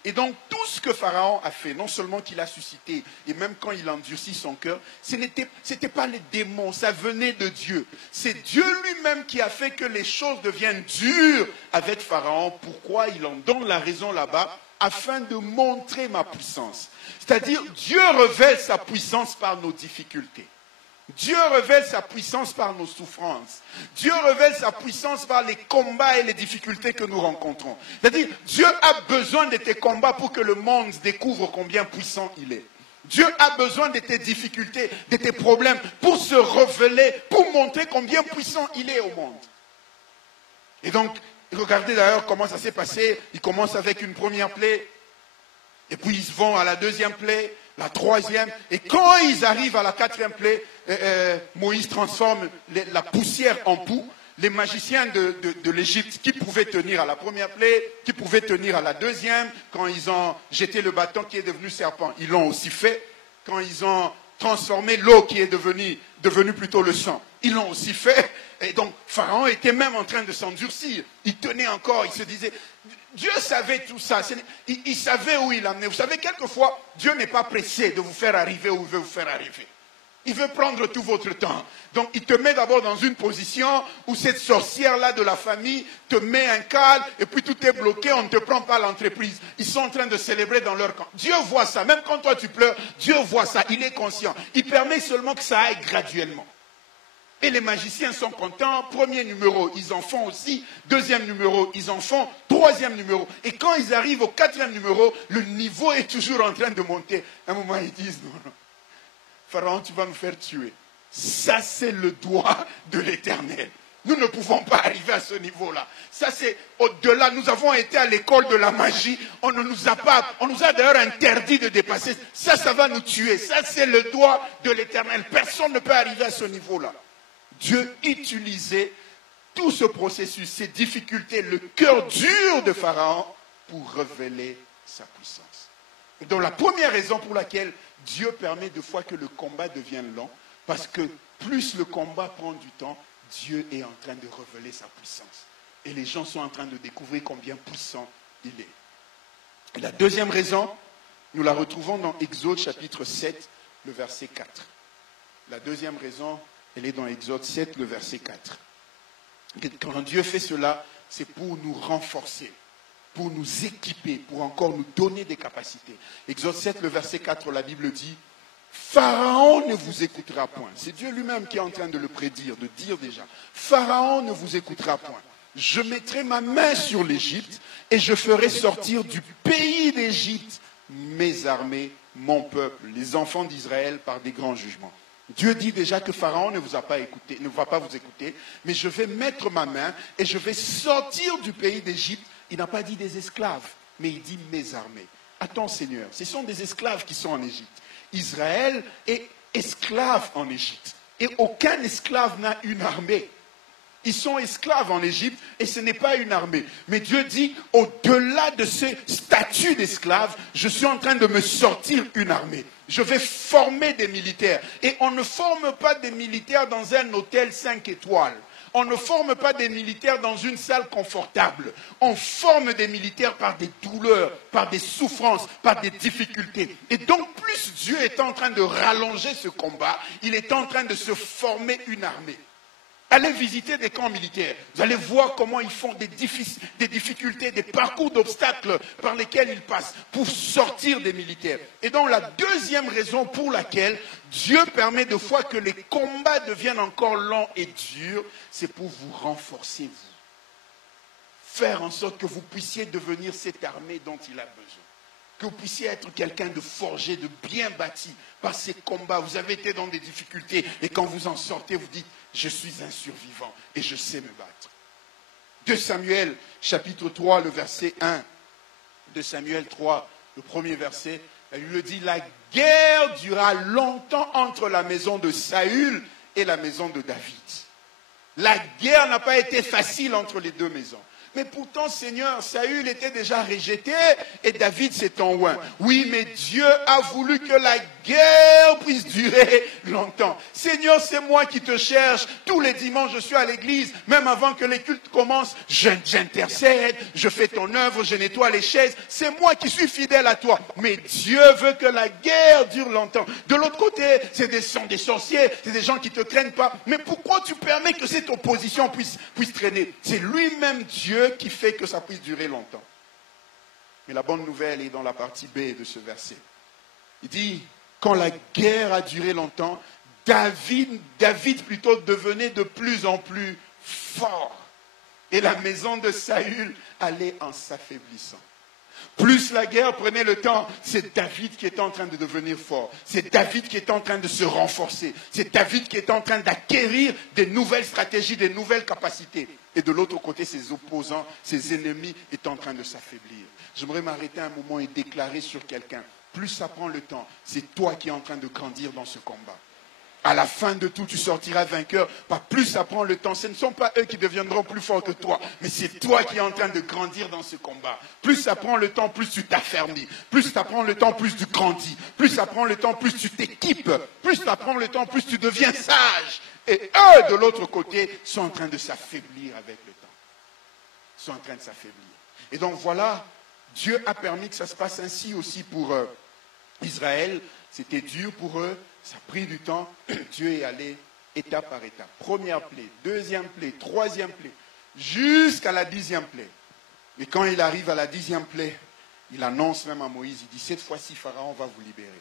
Et donc tout ce que Pharaon a fait, non seulement qu'il a suscité, et même quand il endurcit son cœur, ce n'était pas les démons, ça venait de Dieu. C'est Dieu lui-même qui a fait que les choses deviennent dures avec Pharaon. Pourquoi? Il en donne la raison là-bas, afin de montrer ma puissance. C'est-à-dire, Dieu révèle sa puissance par nos difficultés. Dieu révèle sa puissance par nos souffrances. Dieu révèle sa puissance par les combats et les difficultés que nous rencontrons. C'est-à-dire, Dieu a besoin de tes combats pour que le monde découvre combien puissant il est. Dieu a besoin de tes difficultés, de tes problèmes, pour se révéler, pour montrer combien puissant il est au monde. Et donc, regardez d'ailleurs comment ça s'est passé. Il commence avec une première plaie, et puis ils vont à la deuxième plaie, la troisième, et quand ils arrivent à la quatrième plaie, Moïse transforme la poussière en poux. Les magiciens de l'Égypte qui pouvaient tenir à la première plaie, qui pouvaient tenir à la deuxième, quand ils ont jeté le bâton qui est devenu serpent, ils l'ont aussi fait. Quand ils ont transformé l'eau qui est devenue plutôt le sang, ils l'ont aussi fait. Et donc Pharaon était même en train de s'endurcir. Il tenait encore, il se disait... Dieu savait tout ça, il savait où il emmenait. Vous savez, quelquefois, Dieu n'est pas pressé de vous faire arriver où il veut vous faire arriver. Il veut prendre tout votre temps. Donc, il te met d'abord dans une position où cette sorcière-là de la famille te met un cadre et puis tout est bloqué, on ne te prend pas l'entreprise. Ils sont en train de célébrer dans leur camp. Dieu voit ça. Même quand toi tu pleures, Dieu voit ça. Il est conscient. Il permet seulement que ça aille graduellement. Et les magiciens sont contents. Premier numéro, ils en font aussi. Deuxième numéro, ils en font. Troisième numéro. Et quand ils arrivent au quatrième numéro, le niveau est toujours en train de monter. À un moment, ils disent, non, non. Pharaon, tu vas nous faire tuer. Ça, c'est le doigt de l'Éternel. Nous ne pouvons pas arriver à ce niveau-là. Ça, c'est au-delà. Nous avons été à l'école de la magie. On ne nous a pas, on nous a d'ailleurs interdit de dépasser. Ça va nous tuer. Ça, c'est le doigt de l'Éternel. Personne ne peut arriver à ce niveau-là. Dieu utilisait tout ce processus, ces difficultés, le cœur dur de Pharaon pour révéler sa puissance. Et donc la première raison pour laquelle Dieu permet de fois que le combat devienne long, parce que plus le combat prend du temps, Dieu est en train de révéler sa puissance. Et les gens sont en train de découvrir combien puissant il est. Et la deuxième raison, nous la retrouvons dans Exode chapitre 7, le verset 4. La deuxième raison, elle est dans Exode 7, le verset 4. Quand Dieu fait cela, c'est pour nous renforcer, pour nous équiper, pour encore nous donner des capacités. Exode 7, le verset 4, la Bible dit, « Pharaon ne vous écoutera point. » C'est Dieu lui-même qui est en train de le prédire, de dire déjà. « Pharaon ne vous écoutera point. Je mettrai ma main sur l'Égypte et je ferai sortir du pays d'Égypte mes armées, mon peuple, les enfants d'Israël par des grands jugements. » Dieu dit déjà que Pharaon ne vous a pas écouté, ne va pas vous écouter, mais je vais mettre ma main et je vais sortir du pays d'Égypte. Il n'a pas dit des esclaves, mais il dit mes armées. Attends Seigneur, ce sont des esclaves qui sont en Égypte. Israël est esclave en Égypte. Et aucun esclave n'a une armée. Ils sont esclaves en Égypte et ce n'est pas une armée. Mais Dieu dit, au-delà de ce statut d'esclave, je suis en train de me sortir une armée. Je vais former des militaires. Et on ne forme pas des militaires dans un hôtel 5 étoiles. On ne forme pas des militaires dans une salle confortable. On forme des militaires par des douleurs, par des souffrances, par des difficultés. Et donc, plus Dieu est en train de rallonger ce combat, il est en train de se former une armée. Allez visiter des camps militaires. Vous allez voir comment ils font des difficultés, des parcours d'obstacles par lesquels ils passent pour sortir des militaires. Et donc la deuxième raison pour laquelle Dieu permet de fois que les combats deviennent encore longs et durs, c'est pour vous renforcer, vous. Faire en sorte que vous puissiez devenir cette armée dont il a besoin. Que vous puissiez être quelqu'un de forgé, de bien bâti par ces combats. Vous avez été dans des difficultés et quand vous en sortez, vous dites, je suis un survivant et je sais me battre. 2 Samuel, chapitre 3, le verset 1. 2 Samuel 3, le premier verset. Elle lui dit, la guerre dura longtemps entre la maison de Saül et la maison de David. La guerre n'a pas été facile entre les deux maisons. Mais pourtant, Seigneur, Saül était déjà rejeté et David s'est en oint. Oui, mais Dieu a voulu que la guerre puisse durer longtemps. Seigneur, c'est moi qui te cherche. Tous les dimanches, je suis à l'église. Même avant que les cultes commencent, j'intercède, je fais ton œuvre, je nettoie les chaises. C'est moi qui suis fidèle à toi. Mais Dieu veut que la guerre dure longtemps. De l'autre côté, sont des sorciers, c'est des gens qui ne te craignent pas. Mais pourquoi tu permets que cette opposition puisse traîner? C'est lui-même Dieu qui fait que ça puisse durer longtemps. Mais la bonne nouvelle est dans la partie B de ce verset. Il dit, quand la guerre a duré longtemps, David plutôt devenait de plus en plus fort. Et la maison de Saül allait en s'affaiblissant. Plus la guerre prenait le temps, c'est David qui était en train de devenir fort. C'est David qui était en train de se renforcer. C'est David qui était en train d'acquérir des nouvelles stratégies, des nouvelles capacités. Et de l'autre côté, ses opposants, ses ennemis étaient en train de s'affaiblir. J'aimerais m'arrêter un moment et déclarer sur quelqu'un. Plus ça prend le temps, c'est toi qui es en train de grandir dans ce combat. À la fin de tout, tu sortiras vainqueur. Pas plus ça prend le temps. Ce ne sont pas eux qui deviendront plus forts que toi. Mais c'est toi qui es en train de grandir dans ce combat. Plus ça prend le temps, plus tu t'affermis. Plus ça prend le temps, plus tu grandis. Plus ça prend le temps, plus tu t'équipes. Plus ça prend le temps, plus tu deviens sage. Et eux, de l'autre côté, sont en train de s'affaiblir avec le temps. Ils sont en train de s'affaiblir. Et donc voilà, Dieu a permis que ça se passe ainsi aussi pour Israël. C'était dur pour eux. Ça a pris du temps. Dieu est allé étape par étape. Première plaie, deuxième plaie, troisième plaie, jusqu'à la 10e plaie. Et quand il arrive à la 10e plaie, il annonce même à Moïse, il dit, cette fois-ci, Pharaon va vous libérer.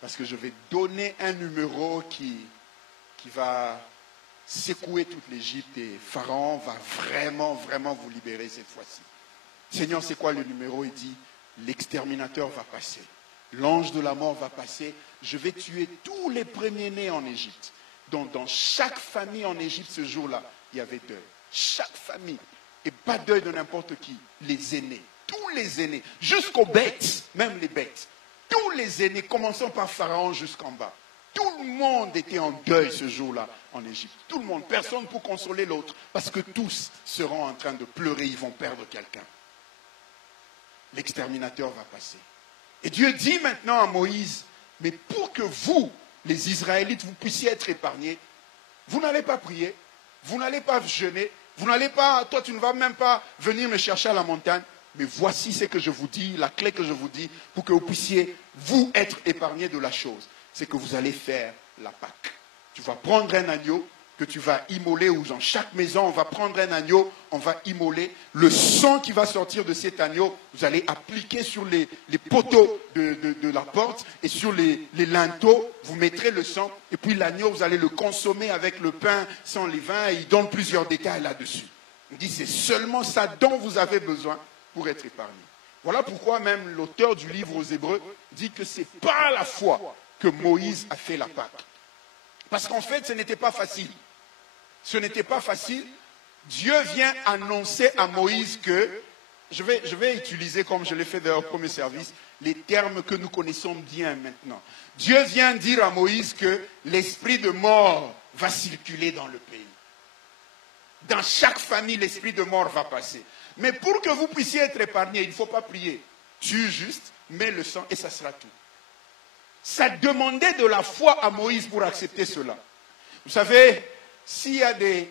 Parce que je vais donner un numéro qui va secouer toute l'Égypte et Pharaon va vraiment, vraiment vous libérer cette fois-ci. Seigneur, c'est quoi le numéro? Il dit, l'exterminateur va passer. L'ange de la mort va passer. Je vais tuer tous les premiers-nés en Égypte. Donc, dans chaque famille en Égypte, ce jour-là, il y avait deuil. Chaque famille. Et pas deuil de n'importe qui. Les aînés. Tous les aînés. Jusqu'aux bêtes. Même les bêtes. Tous les aînés, commençant par Pharaon jusqu'en bas. Tout le monde était en deuil ce jour-là en Égypte. Tout le monde. Personne pour consoler l'autre. Parce que tous seront en train de pleurer. Ils vont perdre quelqu'un. L'exterminateur va passer. Et Dieu dit maintenant à Moïse, mais pour que vous, les Israélites, vous puissiez être épargnés, vous n'allez pas prier, vous n'allez pas jeûner, vous n'allez pas, toi tu ne vas même pas venir me chercher à la montagne, mais voici ce que je vous dis, la clé que je vous dis, pour que vous puissiez, vous, être épargnés de la chose, c'est que vous allez faire la Pâque. Tu vas prendre un agneau que tu vas immoler, ou dans chaque maison, on va prendre un agneau, on va immoler. Le sang qui va sortir de cet agneau, vous allez appliquer sur les poteaux de la porte et sur les linteaux, vous mettrez le sang, et puis l'agneau, vous allez le consommer avec le pain sans levain, et il donne plusieurs détails là-dessus. Il dit, c'est seulement ça dont vous avez besoin pour être épargné. Voilà pourquoi même l'auteur du livre aux Hébreux dit que c'est par la foi que Moïse a fait la Pâque. Parce qu'en fait, ce n'était pas facile. Ce n'était pas facile. Dieu vient annoncer à Moïse que, je vais utiliser, comme je l'ai fait dans le premier service, les termes que nous connaissons bien maintenant. Dieu vient dire à Moïse que l'esprit de mort va circuler dans le pays. Dans chaque famille, l'esprit de mort va passer. Mais pour que vous puissiez être épargnés, il ne faut pas prier. Tue juste, mets le sang et ça sera tout. Ça demandait de la foi à Moïse pour accepter cela. Vous savez, s'il y a des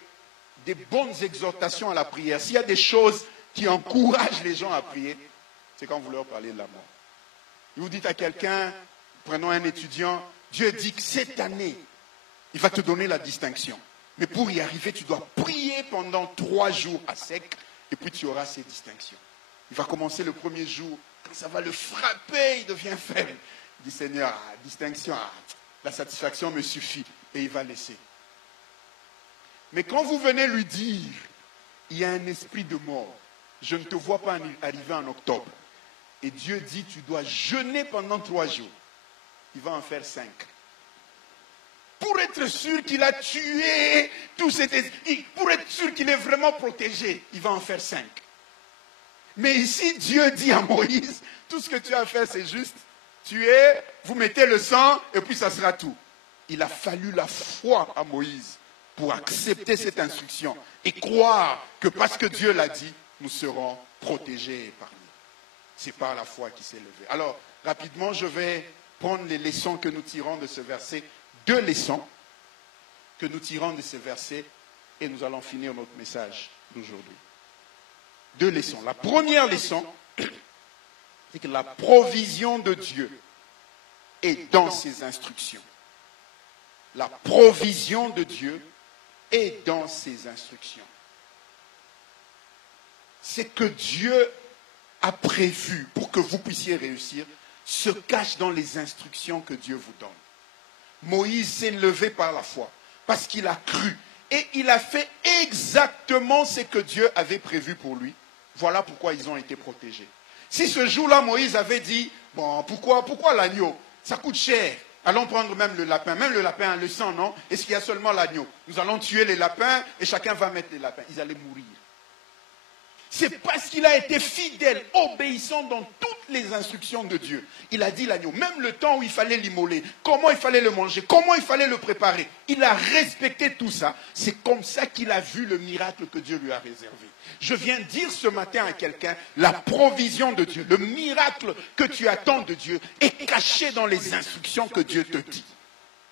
bonnes exhortations à la prière, s'il y a des choses qui encouragent les gens à prier, c'est quand vous leur parlez de la mort. Vous dites à quelqu'un, prenons un étudiant, Dieu dit que cette année, il va te donner la distinction. Mais pour y arriver, tu dois prier pendant 3 jours à sec, et puis tu auras ces distinctions. Il va commencer le premier jour, quand ça va le frapper, il devient faible. Il dit, Seigneur, distinction, la satisfaction me suffit. Et il va laisser. Mais quand vous venez lui dire, il y a un esprit de mort, je ne te vois pas arriver en octobre. Et Dieu dit, tu dois jeûner pendant 3 jours. Il va en faire 5. Pour être sûr qu'il a tué tout cet esprit, pour être sûr qu'il est vraiment protégé, il va en faire 5. Mais ici, Dieu dit à Moïse, tout ce que tu as fait, c'est juste tuez, vous mettez le sang et puis ça sera tout. Il a fallu la foi à Moïse pour accepter cette instruction et croire que parce que Dieu l'a dit, nous serons protégés et épargnés. C'est par la foi qu'il s'est levé. Alors, rapidement, je vais prendre les leçons que nous tirons de ce verset. 2 leçons que nous tirons de ce verset et nous allons finir notre message d'aujourd'hui. 2 leçons. La première leçon, c'est que la provision de Dieu est dans ses instructions. La provision de Dieu est dans ses instructions. C'est que Dieu a prévu pour que vous puissiez réussir se cache dans les instructions que Dieu vous donne. Moïse s'est levé par la foi parce qu'il a cru et il a fait exactement ce que Dieu avait prévu pour lui. Voilà pourquoi ils ont été protégés. Si ce jour-là, Moïse avait dit, bon, pourquoi l'agneau? Ça coûte cher. Allons prendre même le lapin. Même le lapin a le sang, non? Est-ce qu'il y a seulement l'agneau? Nous allons tuer les lapins et chacun va mettre les lapins. Ils allaient mourir. C'est parce qu'il a été fidèle, obéissant dans toutes les instructions de Dieu. Il a dit l'agneau, même le temps où il fallait l'immoler, comment il fallait le manger, comment il fallait le préparer. Il a respecté tout ça. C'est comme ça qu'il a vu le miracle que Dieu lui a réservé. Je viens dire ce matin à quelqu'un, la provision de Dieu, le miracle que tu attends de Dieu est caché dans les instructions que Dieu te dit.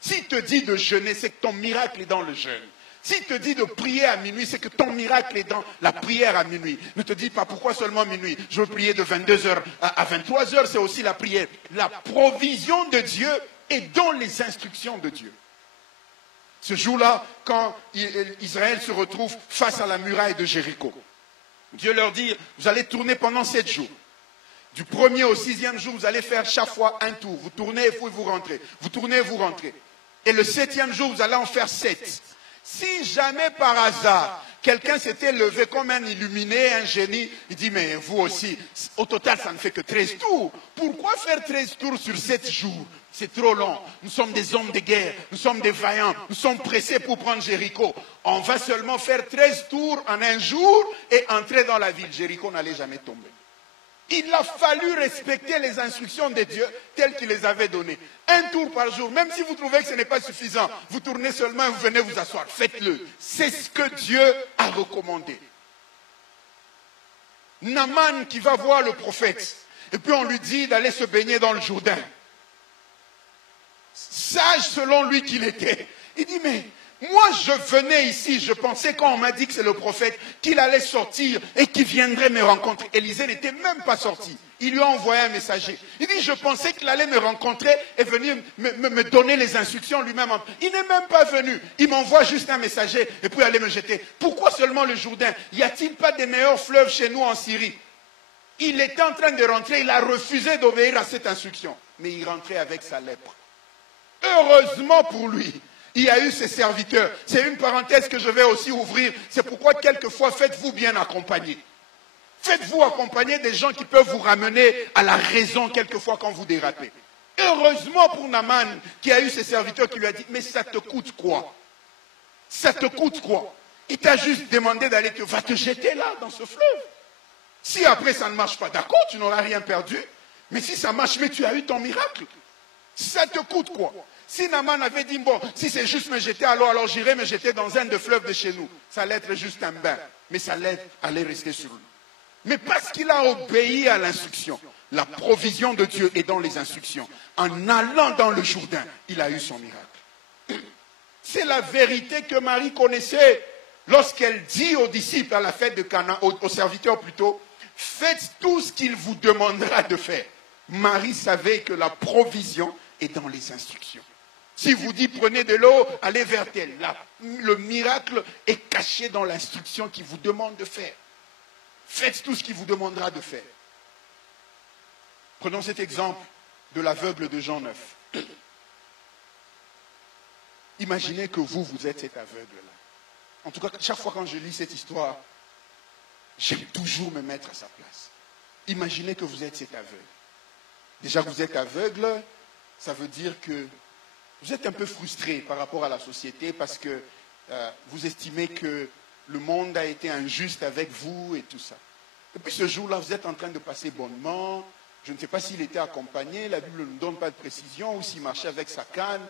S'il te dit de jeûner, c'est que ton miracle est dans le jeûne. S'il te dit de prier à minuit, c'est que ton miracle est dans la prière à minuit. Ne te dis pas pourquoi seulement minuit. Je veux prier de 22h à 23h, c'est aussi la prière. La provision de Dieu est dans les instructions de Dieu. Ce jour-là, quand Israël se retrouve face à la muraille de Jéricho, Dieu leur dit, vous allez tourner pendant 7 jours. Du 1er au 6e jour, vous allez faire chaque fois un tour. Vous tournez et vous rentrez. Vous tournez et vous rentrez. Et le 7e jour, vous allez en faire 7. Si jamais par hasard, quelqu'un s'était levé comme un illuminé, un génie, il dit, mais vous aussi, au total, ça ne fait que 13 tours. Pourquoi faire 13 tours sur 7 jours? C'est trop long. Nous sommes des hommes de guerre, nous sommes des vaillants, nous sommes pressés pour prendre Jéricho. On va seulement faire 13 tours en un jour et entrer dans la ville. Jéricho n'allait jamais tomber. Il a fallu respecter les instructions de Dieu telles qu'il les avait données. Un tour par jour, même si vous trouvez que ce n'est pas suffisant, vous tournez seulement et vous venez vous asseoir. Faites-le. C'est ce que Dieu a recommandé. Naaman qui va voir le prophète, et puis on lui dit d'aller se baigner dans le Jourdain. Sage selon lui qu'il était. Il dit, mais moi je venais ici, je pensais quand on m'a dit que c'est le prophète, qu'il allait sortir et qu'il viendrait me rencontrer. Élisée n'était même pas sorti. Il lui a envoyé un messager. Il dit, je pensais qu'il allait me rencontrer et venir me donner les instructions lui-même. Il n'est même pas venu. Il m'envoie juste un messager et puis aller me jeter. Pourquoi seulement le Jourdain? Y a-t-il pas des meilleurs fleuves chez nous en Syrie? Il était en train de rentrer, il a refusé d'obéir à cette instruction. Mais il rentrait avec sa lèpre. Heureusement pour lui, il y a eu ses serviteurs. C'est une parenthèse que je vais aussi ouvrir. C'est pourquoi quelquefois faites-vous bien accompagner. Faites-vous accompagner des gens qui peuvent vous ramener à la raison quelquefois quand vous dérapez. Heureusement pour Naaman qui a eu ses serviteurs qui lui a dit, mais ça te coûte quoi? Ça te coûte quoi? Il t'a juste demandé d'aller, va te jeter là dans ce fleuve. Si après ça ne marche pas, d'accord, tu n'auras rien perdu. Mais si ça marche, mais tu as eu ton miracle. Ça te coûte quoi? Si Naaman avait dit, bon, si c'est juste me jeter, alors j'irai me jeter dans un des fleuves de chez nous. Ça allait être juste un bain. Mais ça allait rester sur lui. Mais parce qu'il a obéi à l'instruction, la provision de Dieu est dans les instructions. En allant dans le Jourdain, il a eu son miracle. C'est la vérité que Marie connaissait lorsqu'elle dit aux disciples à la fête de Cana, aux serviteurs plutôt, faites tout ce qu'il vous demandera de faire. Marie savait que la provision est dans les instructions. Si vous dit prenez de l'eau, allez vers tel. Le miracle est caché dans l'instruction qu'il vous demande de faire. Faites tout ce qu'il vous demandera de faire. Prenons cet exemple de l'aveugle de Jean 9. Imaginez que vous êtes cet aveugle-là. En tout cas, chaque fois quand je lis cette histoire, j'aime toujours me mettre à sa place. Imaginez que vous êtes cet aveugle. Déjà que vous êtes aveugle, ça veut dire que vous êtes un peu frustré par rapport à la société parce que vous estimez que le monde a été injuste avec vous et tout ça. Et puis ce jour-là, vous êtes en train de passer bonnement, Je ne sais pas s'il était accompagné, la Bible ne nous donne pas de précision, ou s'il marchait avec sa canne.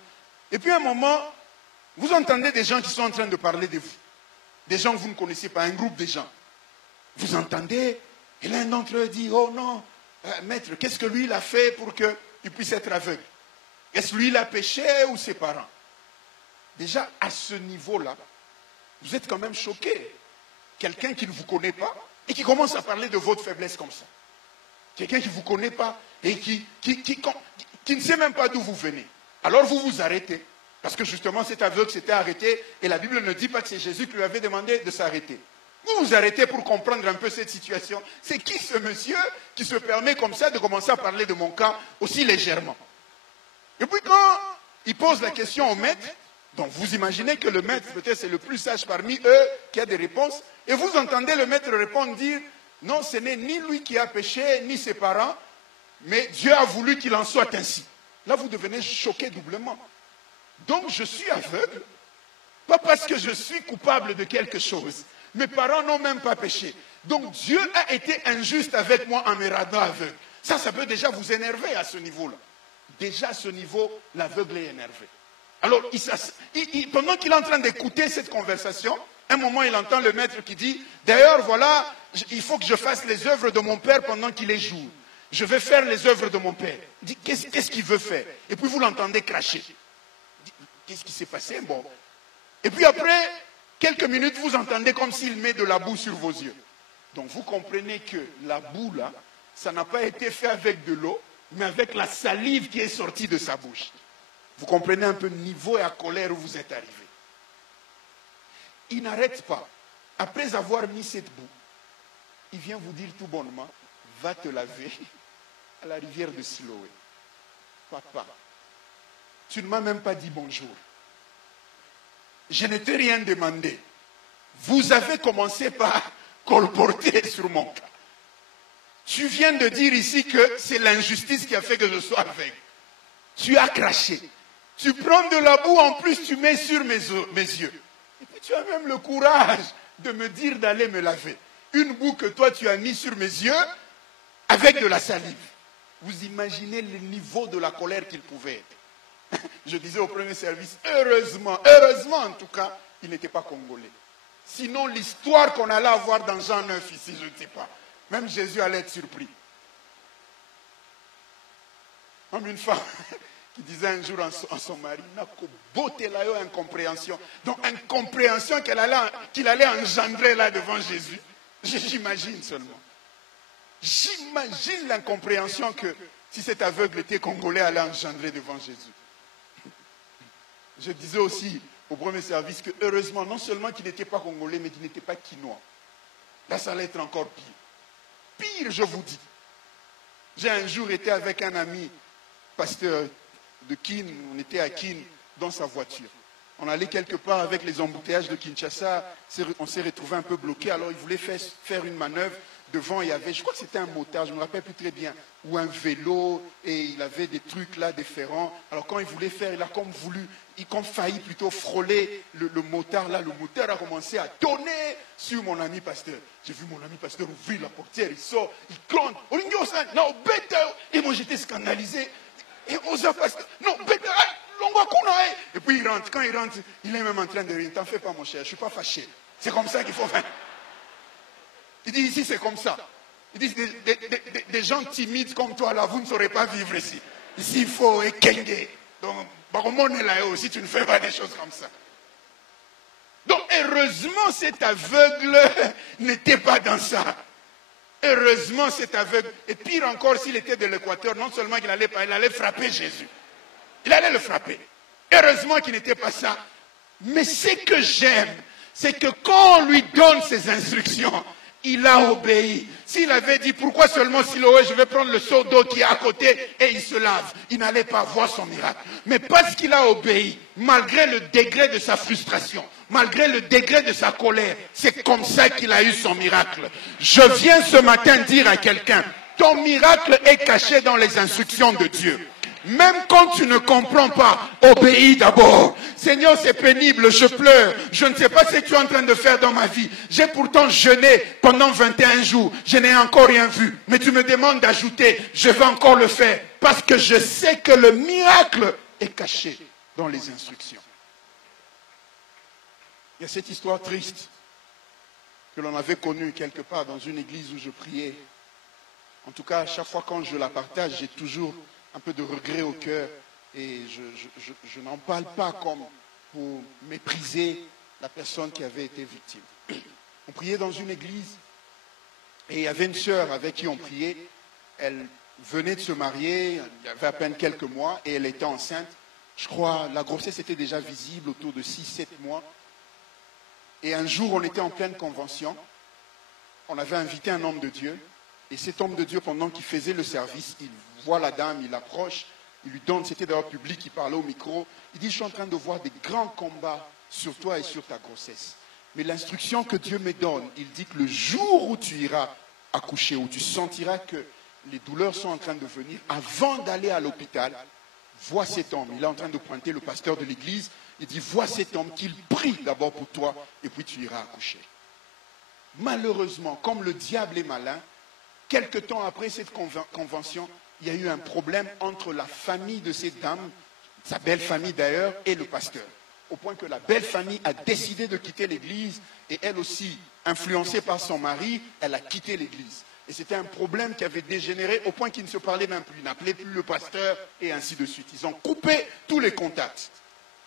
Et puis à un moment, vous entendez des gens qui sont en train de parler de vous. Des gens que vous ne connaissez pas, un groupe de gens. Vous entendez, et l'un d'entre eux dit, oh non, maître, qu'est-ce que lui il a fait pour qu'il puisse être aveugle? Est-ce que lui il a péché ou ses parents? Déjà, à ce niveau-là, vous êtes quand même choqué. Quelqu'un qui ne vous connaît pas et qui commence à parler de votre faiblesse comme ça. Quelqu'un qui ne vous connaît pas et qui ne sait même pas d'où vous venez. Alors vous vous arrêtez. Parce que justement, cet aveugle s'était arrêté et la Bible ne dit pas que c'est Jésus qui lui avait demandé de s'arrêter. Vous vous arrêtez pour comprendre un peu cette situation. C'est qui ce monsieur qui se permet comme ça de commencer à parler de mon cas aussi légèrement? Et puis quand il pose la question au maître, donc vous imaginez que le maître, peut-être c'est le plus sage parmi eux, qui a des réponses, et vous entendez le maître répondre, dire, non, ce n'est ni lui qui a péché, ni ses parents, mais Dieu a voulu qu'il en soit ainsi. Là, vous devenez choqué doublement. Donc, je suis aveugle, pas parce que je suis coupable de quelque chose. Mes parents n'ont même pas péché. Donc, Dieu a été injuste avec moi en me rendant aveugle. Ça peut déjà vous énerver à ce niveau-là. Déjà, à ce niveau, l'aveugle est énervé. Alors, pendant qu'il est en train d'écouter cette conversation, un moment, il entend le maître qui dit, d'ailleurs, voilà, il faut que je fasse les œuvres de mon père pendant qu'il est jour. Je vais faire les œuvres de mon père. Il dit, qu'est-ce qu'il veut faire? Et puis vous l'entendez cracher. Qu'est-ce qui s'est passé? Bon. Et puis après, quelques minutes, vous entendez comme s'il met de la boue sur vos yeux. Donc vous comprenez que la boue, là, ça n'a pas été fait avec de l'eau, mais avec la salive qui est sortie de sa bouche. Vous comprenez un peu le niveau et la colère où vous êtes arrivé. Il n'arrête pas. Après avoir mis cette boue, il vient vous dire tout bonnement, va te laver à la rivière de Siloé. Papa, tu ne m'as même pas dit bonjour. Je ne t'ai rien demandé. Vous avez commencé par colporter sur mon cas. Tu viens de dire ici que c'est l'injustice qui a fait que je sois aveugle. Tu as craché. Tu prends de la boue, en plus tu mets sur mes yeux. Et puis tu as même le courage de me dire d'aller me laver. Une boue que toi tu as mis sur mes yeux avec de la salive. Vous imaginez le niveau de la colère qu'il pouvait être. Je disais au premier service, heureusement en tout cas, il n'était pas congolais. Sinon l'histoire qu'on allait avoir dans Jean 9 ici, je ne sais pas. Même Jésus allait être surpris. Comme une femme qui disait un jour à son mari, incompréhension. Donc incompréhension qu'il allait engendrer là devant Jésus. J'imagine seulement. J'imagine l'incompréhension que si cet aveugle était congolais, allait engendrer devant Jésus. Je disais aussi au premier service que heureusement, non seulement qu'il n'était pas congolais, mais qu'il n'était pas quinois. Là, ça allait être encore pire. Pire, je vous dis. J'ai un jour été avec un ami, pasteur de Kin, on était à Kin, dans sa voiture. On allait quelque part avec les embouteillages de Kinshasa, on s'est retrouvé un peu bloqué, alors il voulait faire une manœuvre. Devant, il y avait, je crois que c'était un motard, je ne me rappelle plus très bien, ou un vélo, et il avait des trucs là différents. Alors quand il voulait faire, il a comme failli plutôt frôler le motard là. Le motard a commencé à tonner sur mon ami pasteur. J'ai vu mon ami pasteur ouvrir la portière, il sort, il clonte. Et moi j'étais scandalisé. Et Osa pasteur, non, et puis il rentre, quand il rentre, il est même en train de rire. T'en fais pas mon cher, je ne suis pas fâché. C'est comme ça qu'il faut faire. Il dit ici c'est comme ça. Il dit des gens timides comme toi là, vous ne saurez pas vivre ici. Ici il faut ekenge. Donc, si tu ne fais pas des choses comme ça. Donc heureusement cet aveugle n'était pas dans ça. Heureusement cet aveugle. Et pire encore s'il était de l'Équateur, non seulement qu'il allait pas, il allait frapper Jésus. Il allait le frapper. Heureusement qu'il n'était pas ça. Mais ce que j'aime, c'est que quand on lui donne ses instructions, il a obéi. S'il avait dit, pourquoi seulement Siloé, je vais prendre le seau d'eau qui est à côté et il se lave, il n'allait pas voir son miracle. Mais parce qu'il a obéi, malgré le degré de sa frustration, malgré le degré de sa colère, c'est comme ça qu'il a eu son miracle. Je viens ce matin dire à quelqu'un, ton miracle est caché dans les instructions de Dieu. Même quand tu ne comprends pas, obéis d'abord. Seigneur, c'est pénible, je pleure. Je ne sais pas ce que tu es en train de faire dans ma vie. J'ai pourtant jeûné pendant 21 jours. Je n'ai encore rien vu. Mais tu me demandes d'ajouter. Je vais encore le faire. Parce que je sais que le miracle est caché dans les instructions. Il y a cette histoire triste que l'on avait connue quelque part dans une église où je priais. En tout cas, à chaque fois quand je la partage, j'ai toujours un peu de regret au cœur et je n'en parle pas comme pour mépriser la personne qui avait été victime. On priait dans une église et il y avait une sœur avec qui on priait. Elle venait de se marier, il y avait à peine quelques mois et elle était enceinte. Je crois la grossesse était déjà visible autour de 6-7 mois. Et un jour, on était en pleine convention. On avait invité un homme de Dieu. Et cet homme de Dieu, pendant qu'il faisait le service, il voit la dame, il approche, il lui donne, c'était d'ailleurs public, il parlait au micro. Il dit, je suis en train de voir des grands combats sur toi et sur ta grossesse. Mais l'instruction que Dieu me donne, il dit que le jour où tu iras accoucher, où tu sentiras que les douleurs sont en train de venir, avant d'aller à l'hôpital, vois cet homme. Il est en train de pointer le pasteur de l'église. Il dit, vois cet homme qu'il prie d'abord pour toi et puis tu iras accoucher. Malheureusement, comme le diable est malin, quelque temps après cette convention, il y a eu un problème entre la famille de cette dame, sa belle famille d'ailleurs, et le pasteur. Au point que la belle famille a décidé de quitter l'église et elle aussi, influencée par son mari, elle a quitté l'église. Et c'était un problème qui avait dégénéré au point qu'ils ne se parlaient même plus. Ils n'appelaient plus le pasteur et ainsi de suite. Ils ont coupé tous les contacts.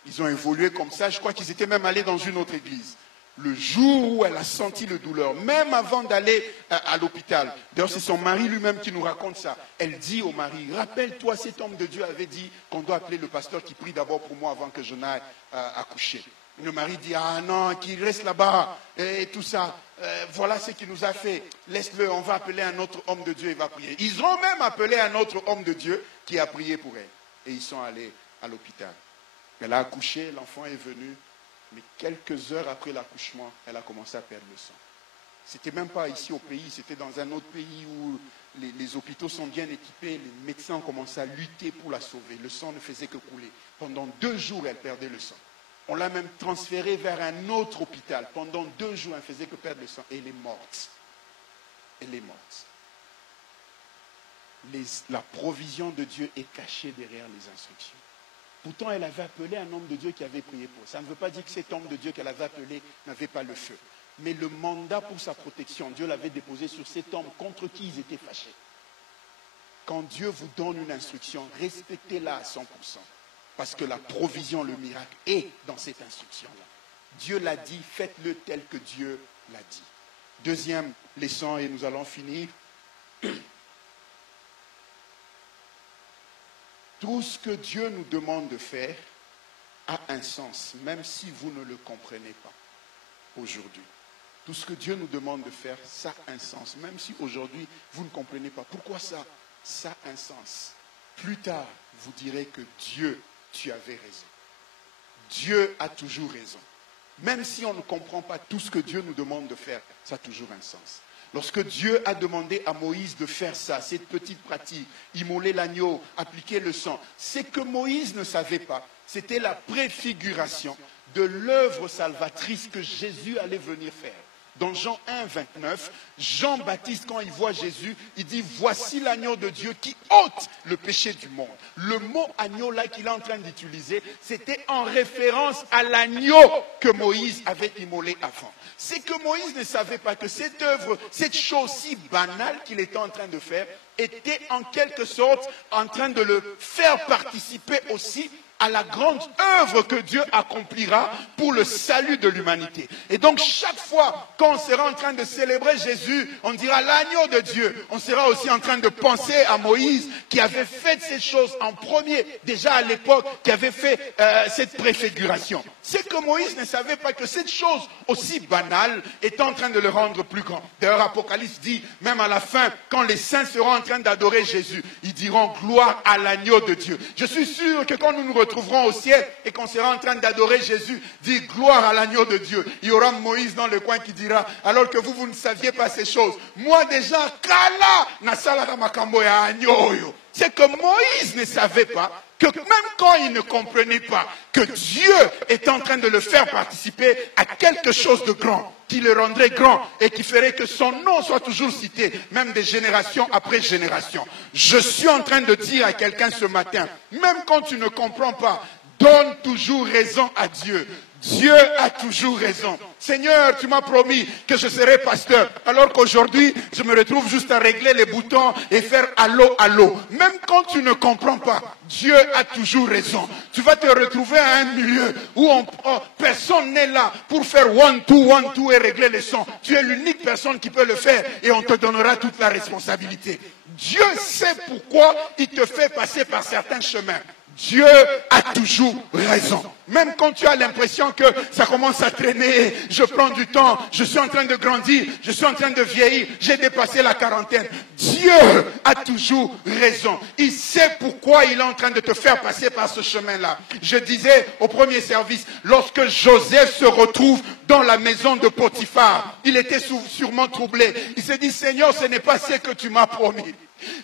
Ils ont évolué comme ça. Je crois qu'ils étaient même allés dans une autre église. Le jour où elle a senti le douleur, même avant d'aller à l'hôpital, d'ailleurs c'est son mari lui-même qui nous raconte ça, elle dit au mari, rappelle-toi, cet homme de Dieu avait dit qu'on doit appeler le pasteur qui prie d'abord pour moi avant que je n'aille accoucher. Le mari dit, ah non, qu'il reste là-bas et tout ça, voilà ce qu'il nous a fait, laisse-le, on va appeler un autre homme de Dieu, il va prier. Ils ont même appelé un autre homme de Dieu qui a prié pour elle et ils sont allés à l'hôpital. Elle a accouché, l'enfant est venu. Mais quelques heures après l'accouchement, elle a commencé à perdre le sang. Ce n'était même pas ici au pays, c'était dans un autre pays où les hôpitaux sont bien équipés. Les médecins ont commencé à lutter pour la sauver. Le sang ne faisait que couler. Pendant 2 jours, elle perdait le sang. On l'a même transférée vers un autre hôpital. Pendant 2 jours, elle ne faisait que perdre le sang. Et elle est morte. Elle est morte. La provision de Dieu est cachée derrière les instructions. Pourtant, elle avait appelé un homme de Dieu qui avait prié pour. Ça ne veut pas dire que cet homme de Dieu qu'elle avait appelé n'avait pas le feu. Mais le mandat pour sa protection, Dieu l'avait déposé sur cet homme contre qui ils étaient fâchés. Quand Dieu vous donne une instruction, respectez-la à 100%. Parce que la provision, le miracle est dans cette instruction-là. Dieu l'a dit, faites-le tel que Dieu l'a dit. Deuxième leçon, et nous allons finir. Tout ce que Dieu nous demande de faire a un sens, même si vous ne le comprenez pas aujourd'hui. Tout ce que Dieu nous demande de faire, ça a un sens, même si aujourd'hui vous ne comprenez pas. Pourquoi ça? Ça a un sens. Plus tard, vous direz que Dieu, tu avais raison. Dieu a toujours raison. Même si on ne comprend pas tout ce que Dieu nous demande de faire, ça a toujours un sens. Lorsque Dieu a demandé à Moïse de faire ça, cette petite pratique, immoler l'agneau, appliquer le sang, c'est que Moïse ne savait pas. C'était la préfiguration de l'œuvre salvatrice que Jésus allait venir faire. Dans Jean 1, 29, Jean-Baptiste, quand il voit Jésus, il dit « Voici l'agneau de Dieu qui ôte le péché du monde ». Le mot « agneau » là qu'il est en train d'utiliser, c'était en référence à l'agneau que Moïse avait immolé avant. C'est que Moïse ne savait pas que cette œuvre, cette chose si banale qu'il était en train de faire, était en quelque sorte en train de le faire participer aussi à la grande œuvre que Dieu accomplira pour le salut de l'humanité. Et donc chaque fois qu'on sera en train de célébrer Jésus, on dira l'agneau de Dieu. On sera aussi en train de penser à Moïse qui avait fait cette chose en premier, déjà à l'époque, qui avait fait cette préfiguration. C'est que Moïse ne savait pas que cette chose aussi banale est en train de le rendre plus grand. D'ailleurs, Apocalypse dit, même à la fin, quand les saints seront en train d'adorer Jésus, ils diront gloire à l'agneau de Dieu. Je suis sûr que quand nous nous retrouverons au ciel et qu'on sera en train d'adorer Jésus, dire gloire à l'agneau de Dieu. Il y aura Moïse dans le coin qui dira, alors que vous ne saviez pas ces choses. Moi déjà, kala, nasala makambo ya agneau. C'est que Moïse ne savait pas que même quand il ne comprenait pas que Dieu est en train de le faire participer à quelque chose de grand, qui le rendrait grand et qui ferait que son nom soit toujours cité, même des générations après générations. Je suis en train de dire à quelqu'un ce matin, même quand tu ne comprends pas, donne toujours raison à Dieu. Dieu a toujours raison. Seigneur, tu m'as promis que je serai pasteur, alors qu'aujourd'hui, je me retrouve juste à régler les boutons et faire allô, allô. Même quand tu ne comprends pas, Dieu a toujours raison. Tu vas te retrouver à un milieu où personne n'est là pour faire 1, 2 et régler les sons. Tu es l'unique personne qui peut le faire et on te donnera toute la responsabilité. Dieu sait pourquoi il te fait passer par certains chemins. Dieu a toujours raison. Même quand tu as l'impression que ça commence à traîner, je prends du temps, je suis en train de grandir, je suis en train de vieillir, j'ai dépassé la quarantaine. Dieu a toujours raison. Il sait pourquoi il est en train de te faire passer par ce chemin-là. Je disais au premier service, lorsque Joseph se retrouve dans la maison de Potiphar, il était sûrement troublé. Il s'est dit, Seigneur, ce n'est pas ce que tu m'as promis.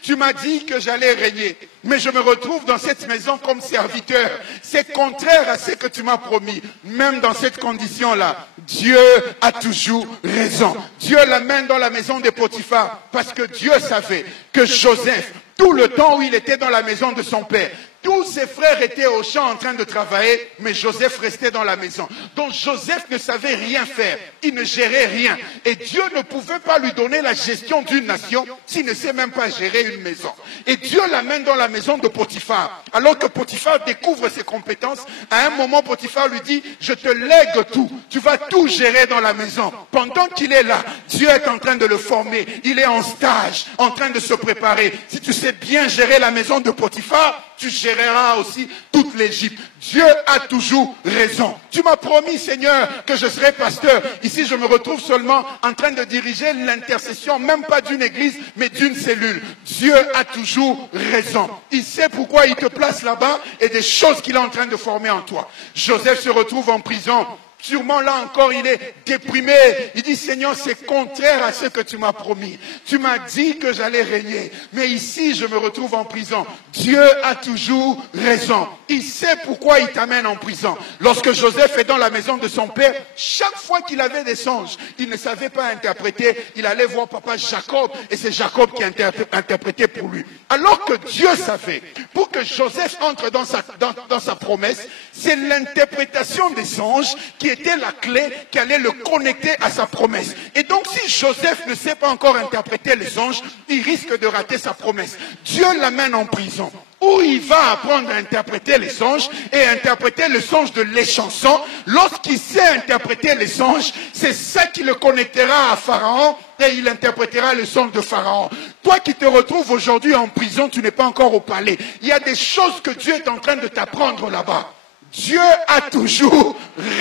Tu m'as dit que j'allais régner, mais je me retrouve dans cette maison comme serviteur. C'est contraire à ce que tu m'as promis. Même dans cette condition-là, Dieu a toujours raison. Dieu l'amène dans la maison de Potiphar parce que Dieu savait que Joseph, tout le temps où il était dans la maison de son père, tous ses frères étaient au champ en train de travailler, mais Joseph restait dans la maison. Donc Joseph ne savait rien faire, il ne gérait rien. Et Dieu ne pouvait pas lui donner la gestion d'une nation s'il ne sait même pas gérer une maison. Et Dieu l'amène dans la maison de Potiphar. Alors que Potiphar découvre ses compétences, à un moment Potiphar lui dit, je te lègue tout, tu vas tout gérer dans la maison. Pendant qu'il est là, Dieu est en train de le former, il est en stage, en train de se préparer. Si tu sais bien gérer la maison de Potiphar, tu géreras aussi toute l'Égypte. Dieu a toujours raison. Tu m'as promis, Seigneur, que je serai pasteur. Ici, je me retrouve seulement en train de diriger l'intercession, même pas d'une église, mais d'une cellule. Dieu a toujours raison. Il sait pourquoi il te place là-bas et des choses qu'il est en train de former en toi. Joseph se retrouve en prison. Sûrement là encore, il est déprimé. Il dit, Seigneur, c'est contraire à ce que tu m'as promis. Tu m'as dit que j'allais régner. Mais ici, je me retrouve en prison. Dieu a toujours raison. Il sait pourquoi il t'amène en prison. Lorsque Joseph est dans la maison de son père, chaque fois qu'il avait des songes, il ne savait pas interpréter. Il allait voir papa Jacob et c'est Jacob qui interprétait pour lui. Alors que Dieu savait, pour que Joseph entre dans sa promesse, c'est l'interprétation des songes qui était la clé qui allait le connecter à sa promesse. Et donc si Joseph ne sait pas encore interpréter les songes, il risque de rater sa promesse. Dieu l'amène en prison, où il va apprendre à interpréter les songes et interpréter le songe de l'échanson. Lorsqu'il sait interpréter les songes, c'est ça qui le connectera à Pharaon et il interprétera le songe de Pharaon. Toi qui te retrouves aujourd'hui en prison, tu n'es pas encore au palais. Il y a des choses que Dieu est en train de t'apprendre là-bas. Dieu a toujours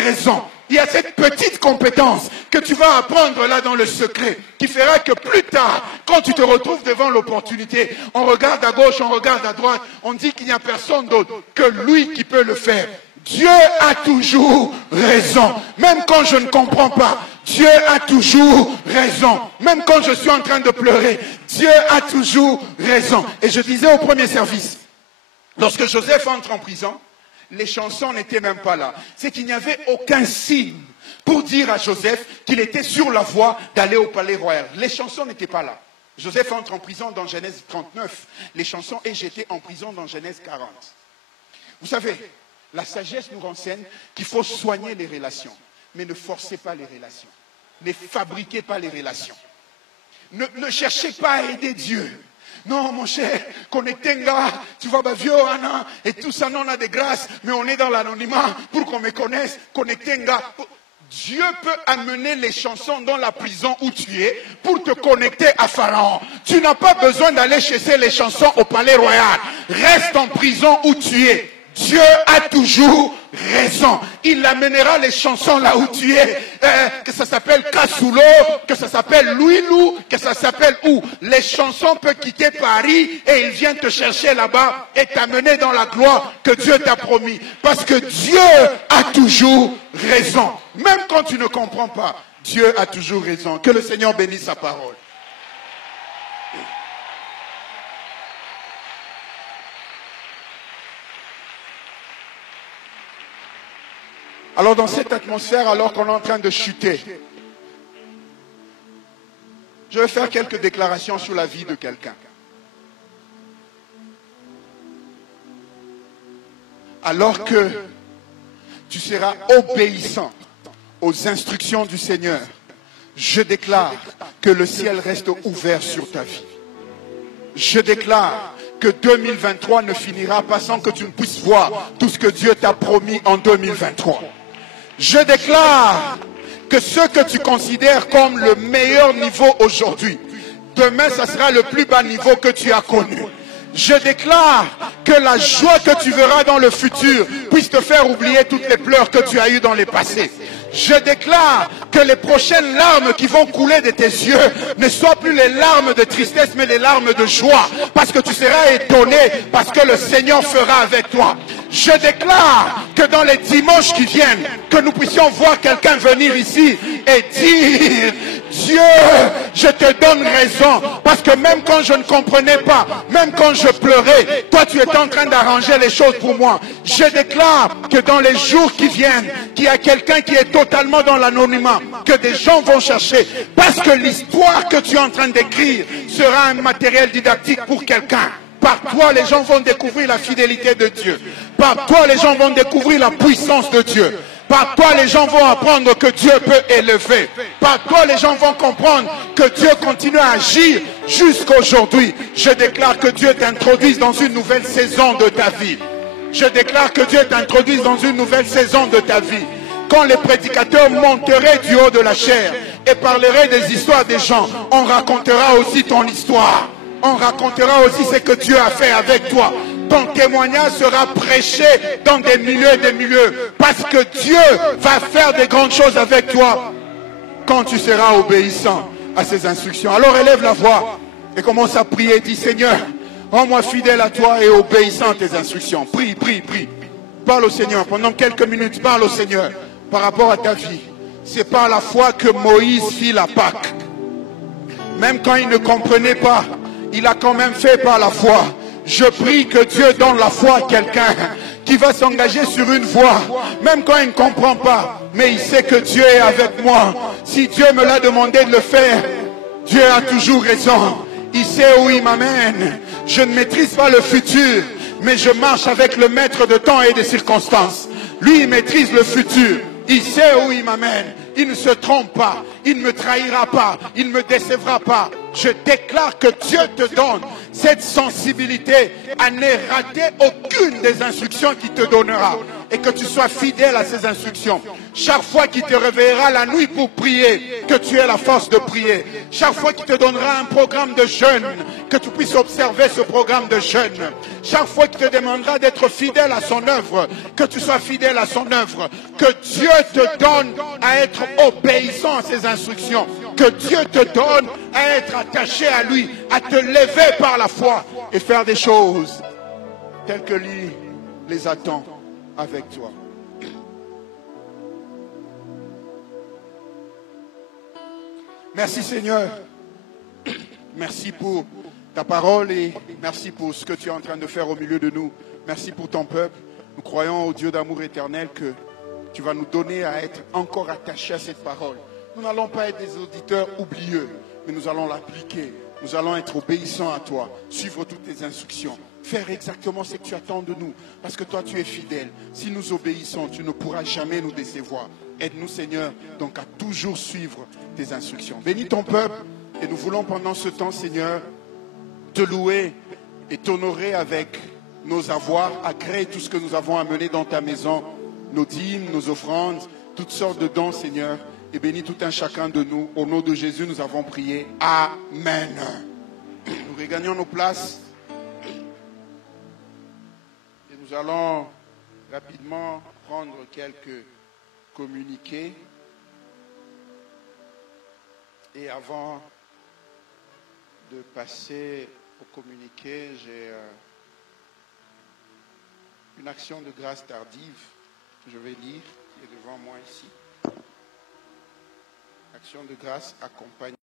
raison. Il y a cette petite compétence que tu vas apprendre là dans le secret, qui fera que plus tard, quand tu te retrouves devant l'opportunité, on regarde à gauche, on regarde à droite, on dit qu'il n'y a personne d'autre que lui qui peut le faire. Dieu a toujours raison. Même quand je ne comprends pas, Dieu a toujours raison. Même quand je suis en train de pleurer, Dieu a toujours raison. Et je disais au premier service, lorsque Joseph entre en prison, les chansons n'étaient même pas là. C'est qu'il n'y avait aucun signe pour dire à Joseph qu'il était sur la voie d'aller au palais royal. Les chansons n'étaient pas là. Joseph entre en prison dans Genèse 39. Les chansons est jeté en prison dans Genèse 40. Vous savez, la sagesse nous renseigne qu'il faut soigner les relations. Mais ne forcez pas les relations. Ne fabriquez pas les relations. Ne cherchez pas à aider Dieu. Non, mon cher, connectenga, tu vois, vieux, Anna, et tout ça, non, on a des grâces, mais on est dans l'anonymat pour qu'on me connaisse, connectenga. Dieu peut amener les chansons dans la prison où tu es pour te connecter à Pharaon. Tu n'as pas besoin d'aller chercher les chansons au palais royal. Reste en prison où tu es. Dieu a toujours raison. Il amènera les chansons là où tu es. Que ça s'appelle Kasulo, que ça s'appelle Louilou, que ça s'appelle où. Les chansons peuvent quitter Paris et ils viennent te chercher là-bas et t'amener dans la gloire que Dieu t'a promis. Parce que Dieu a toujours raison. Même quand tu ne comprends pas, Dieu a toujours raison. Que le Seigneur bénisse sa parole. Alors dans cette atmosphère, alors qu'on est en train de chuter, je vais faire quelques déclarations sur la vie de quelqu'un. Alors que tu seras obéissant aux instructions du Seigneur, je déclare que le ciel reste ouvert sur ta vie. Je déclare que 2023 ne finira pas sans que tu ne puisses voir tout ce que Dieu t'a promis en 2023. Je déclare que ce que tu considères comme le meilleur niveau aujourd'hui, demain, ça sera le plus bas niveau que tu as connu. Je déclare que la joie que tu verras dans le futur puisse te faire oublier toutes les pleurs que tu as eues dans les passés. Je déclare que les prochaines larmes qui vont couler de tes yeux ne soient plus les larmes de tristesse, mais les larmes de joie. Parce que tu seras étonné, parce que le Seigneur fera avec toi. Je déclare que dans les dimanches qui viennent, que nous puissions voir quelqu'un venir ici et dire: Dieu, je te donne raison. Parce que même quand je ne comprenais pas, même quand je pleurais, toi tu étais en train d'arranger les choses pour moi. Je déclare que dans les jours qui viennent, qu'il y a quelqu'un qui est totalement dans l'anonymat, que des gens vont chercher. Parce que l'histoire que tu es en train d'écrire sera un matériel didactique pour quelqu'un. Par toi, les gens vont découvrir la fidélité de Dieu. Par toi, les gens vont découvrir la puissance de Dieu. Par toi, les gens vont apprendre que Dieu peut élever. Par toi, les gens vont comprendre que Dieu continue à agir jusqu'aujourd'hui. Je déclare que Dieu t'introduise dans une nouvelle saison de ta vie. Je déclare que Dieu t'introduise dans une nouvelle saison de ta vie. Quand les prédicateurs monteraient du haut de la chair et parleraient des histoires des gens, on racontera aussi ton histoire. On racontera aussi ce que Dieu a fait avec toi. Ton témoignage sera prêché dans des milieux et des milieux. Parce que Dieu va faire des grandes choses avec toi quand tu seras obéissant à ses instructions. Alors élève la voix et commence à prier. Dis: Seigneur, rends-moi fidèle à toi et obéissant à tes instructions. Prie, prie, prie. Parle au Seigneur. Pendant quelques minutes, parle au Seigneur par rapport à ta vie. C'est par la foi que Moïse fit la Pâque. Même quand il ne comprenait pas, il a quand même fait par la foi. Je prie que Dieu donne la foi à quelqu'un qui va s'engager sur une voie, même quand il ne comprend pas, mais il sait que Dieu est avec moi. Si Dieu me l'a demandé de le faire, Dieu a toujours raison. Il sait où il m'amène. Je ne maîtrise pas le futur, mais je marche avec le maître de temps et des circonstances. Lui, il maîtrise le futur. Il sait où il m'amène. Il ne se trompe pas. Il ne me trahira pas. Il ne me décevra pas. Je déclare que Dieu te donne cette sensibilité à ne rater aucune des instructions qu'il te donnera. Et que tu sois fidèle à ces instructions. Chaque fois qu'il te réveillera la nuit pour prier, que tu aies la force de prier. Chaque fois qu'il te donnera un programme de jeûne, que tu puisses observer ce programme de jeûne. Chaque fois qu'il te demandera d'être fidèle à son œuvre, que tu sois fidèle à son œuvre. Que Dieu te donne à être obéissant à ses instructions. Que Dieu te donne à être attaché à lui, à te lever par la foi et faire des choses telles que lui les attend avec toi. Merci Seigneur. Merci pour ta parole et merci pour ce que tu es en train de faire au milieu de nous. Merci pour ton peuple. Nous croyons au Dieu d'amour éternel que tu vas nous donner à être encore attachés à cette parole. Nous n'allons pas être des auditeurs oublieux, mais nous allons l'appliquer. Nous allons être obéissants à toi, suivre toutes tes instructions, faire exactement ce que tu attends de nous, parce que toi tu es fidèle. Si nous obéissons, tu ne pourras jamais nous décevoir. Aide-nous Seigneur, donc à toujours suivre tes instructions. Bénis ton peuple et nous voulons pendant ce temps Seigneur, te louer et t'honorer avec nos avoirs, à créer tout ce que nous avons amené dans ta maison, nos dîmes, nos offrandes, toutes sortes de dons Seigneur. Et bénis tout un chacun de nous. Au nom de Jésus, nous avons prié. Amen. Nous regagnons nos places. Et nous allons rapidement prendre quelques communiqués. Et avant de passer au communiqué, j'ai une action de grâce tardive que je vais lire, qui est devant moi ici. Action de grâce accompagnée.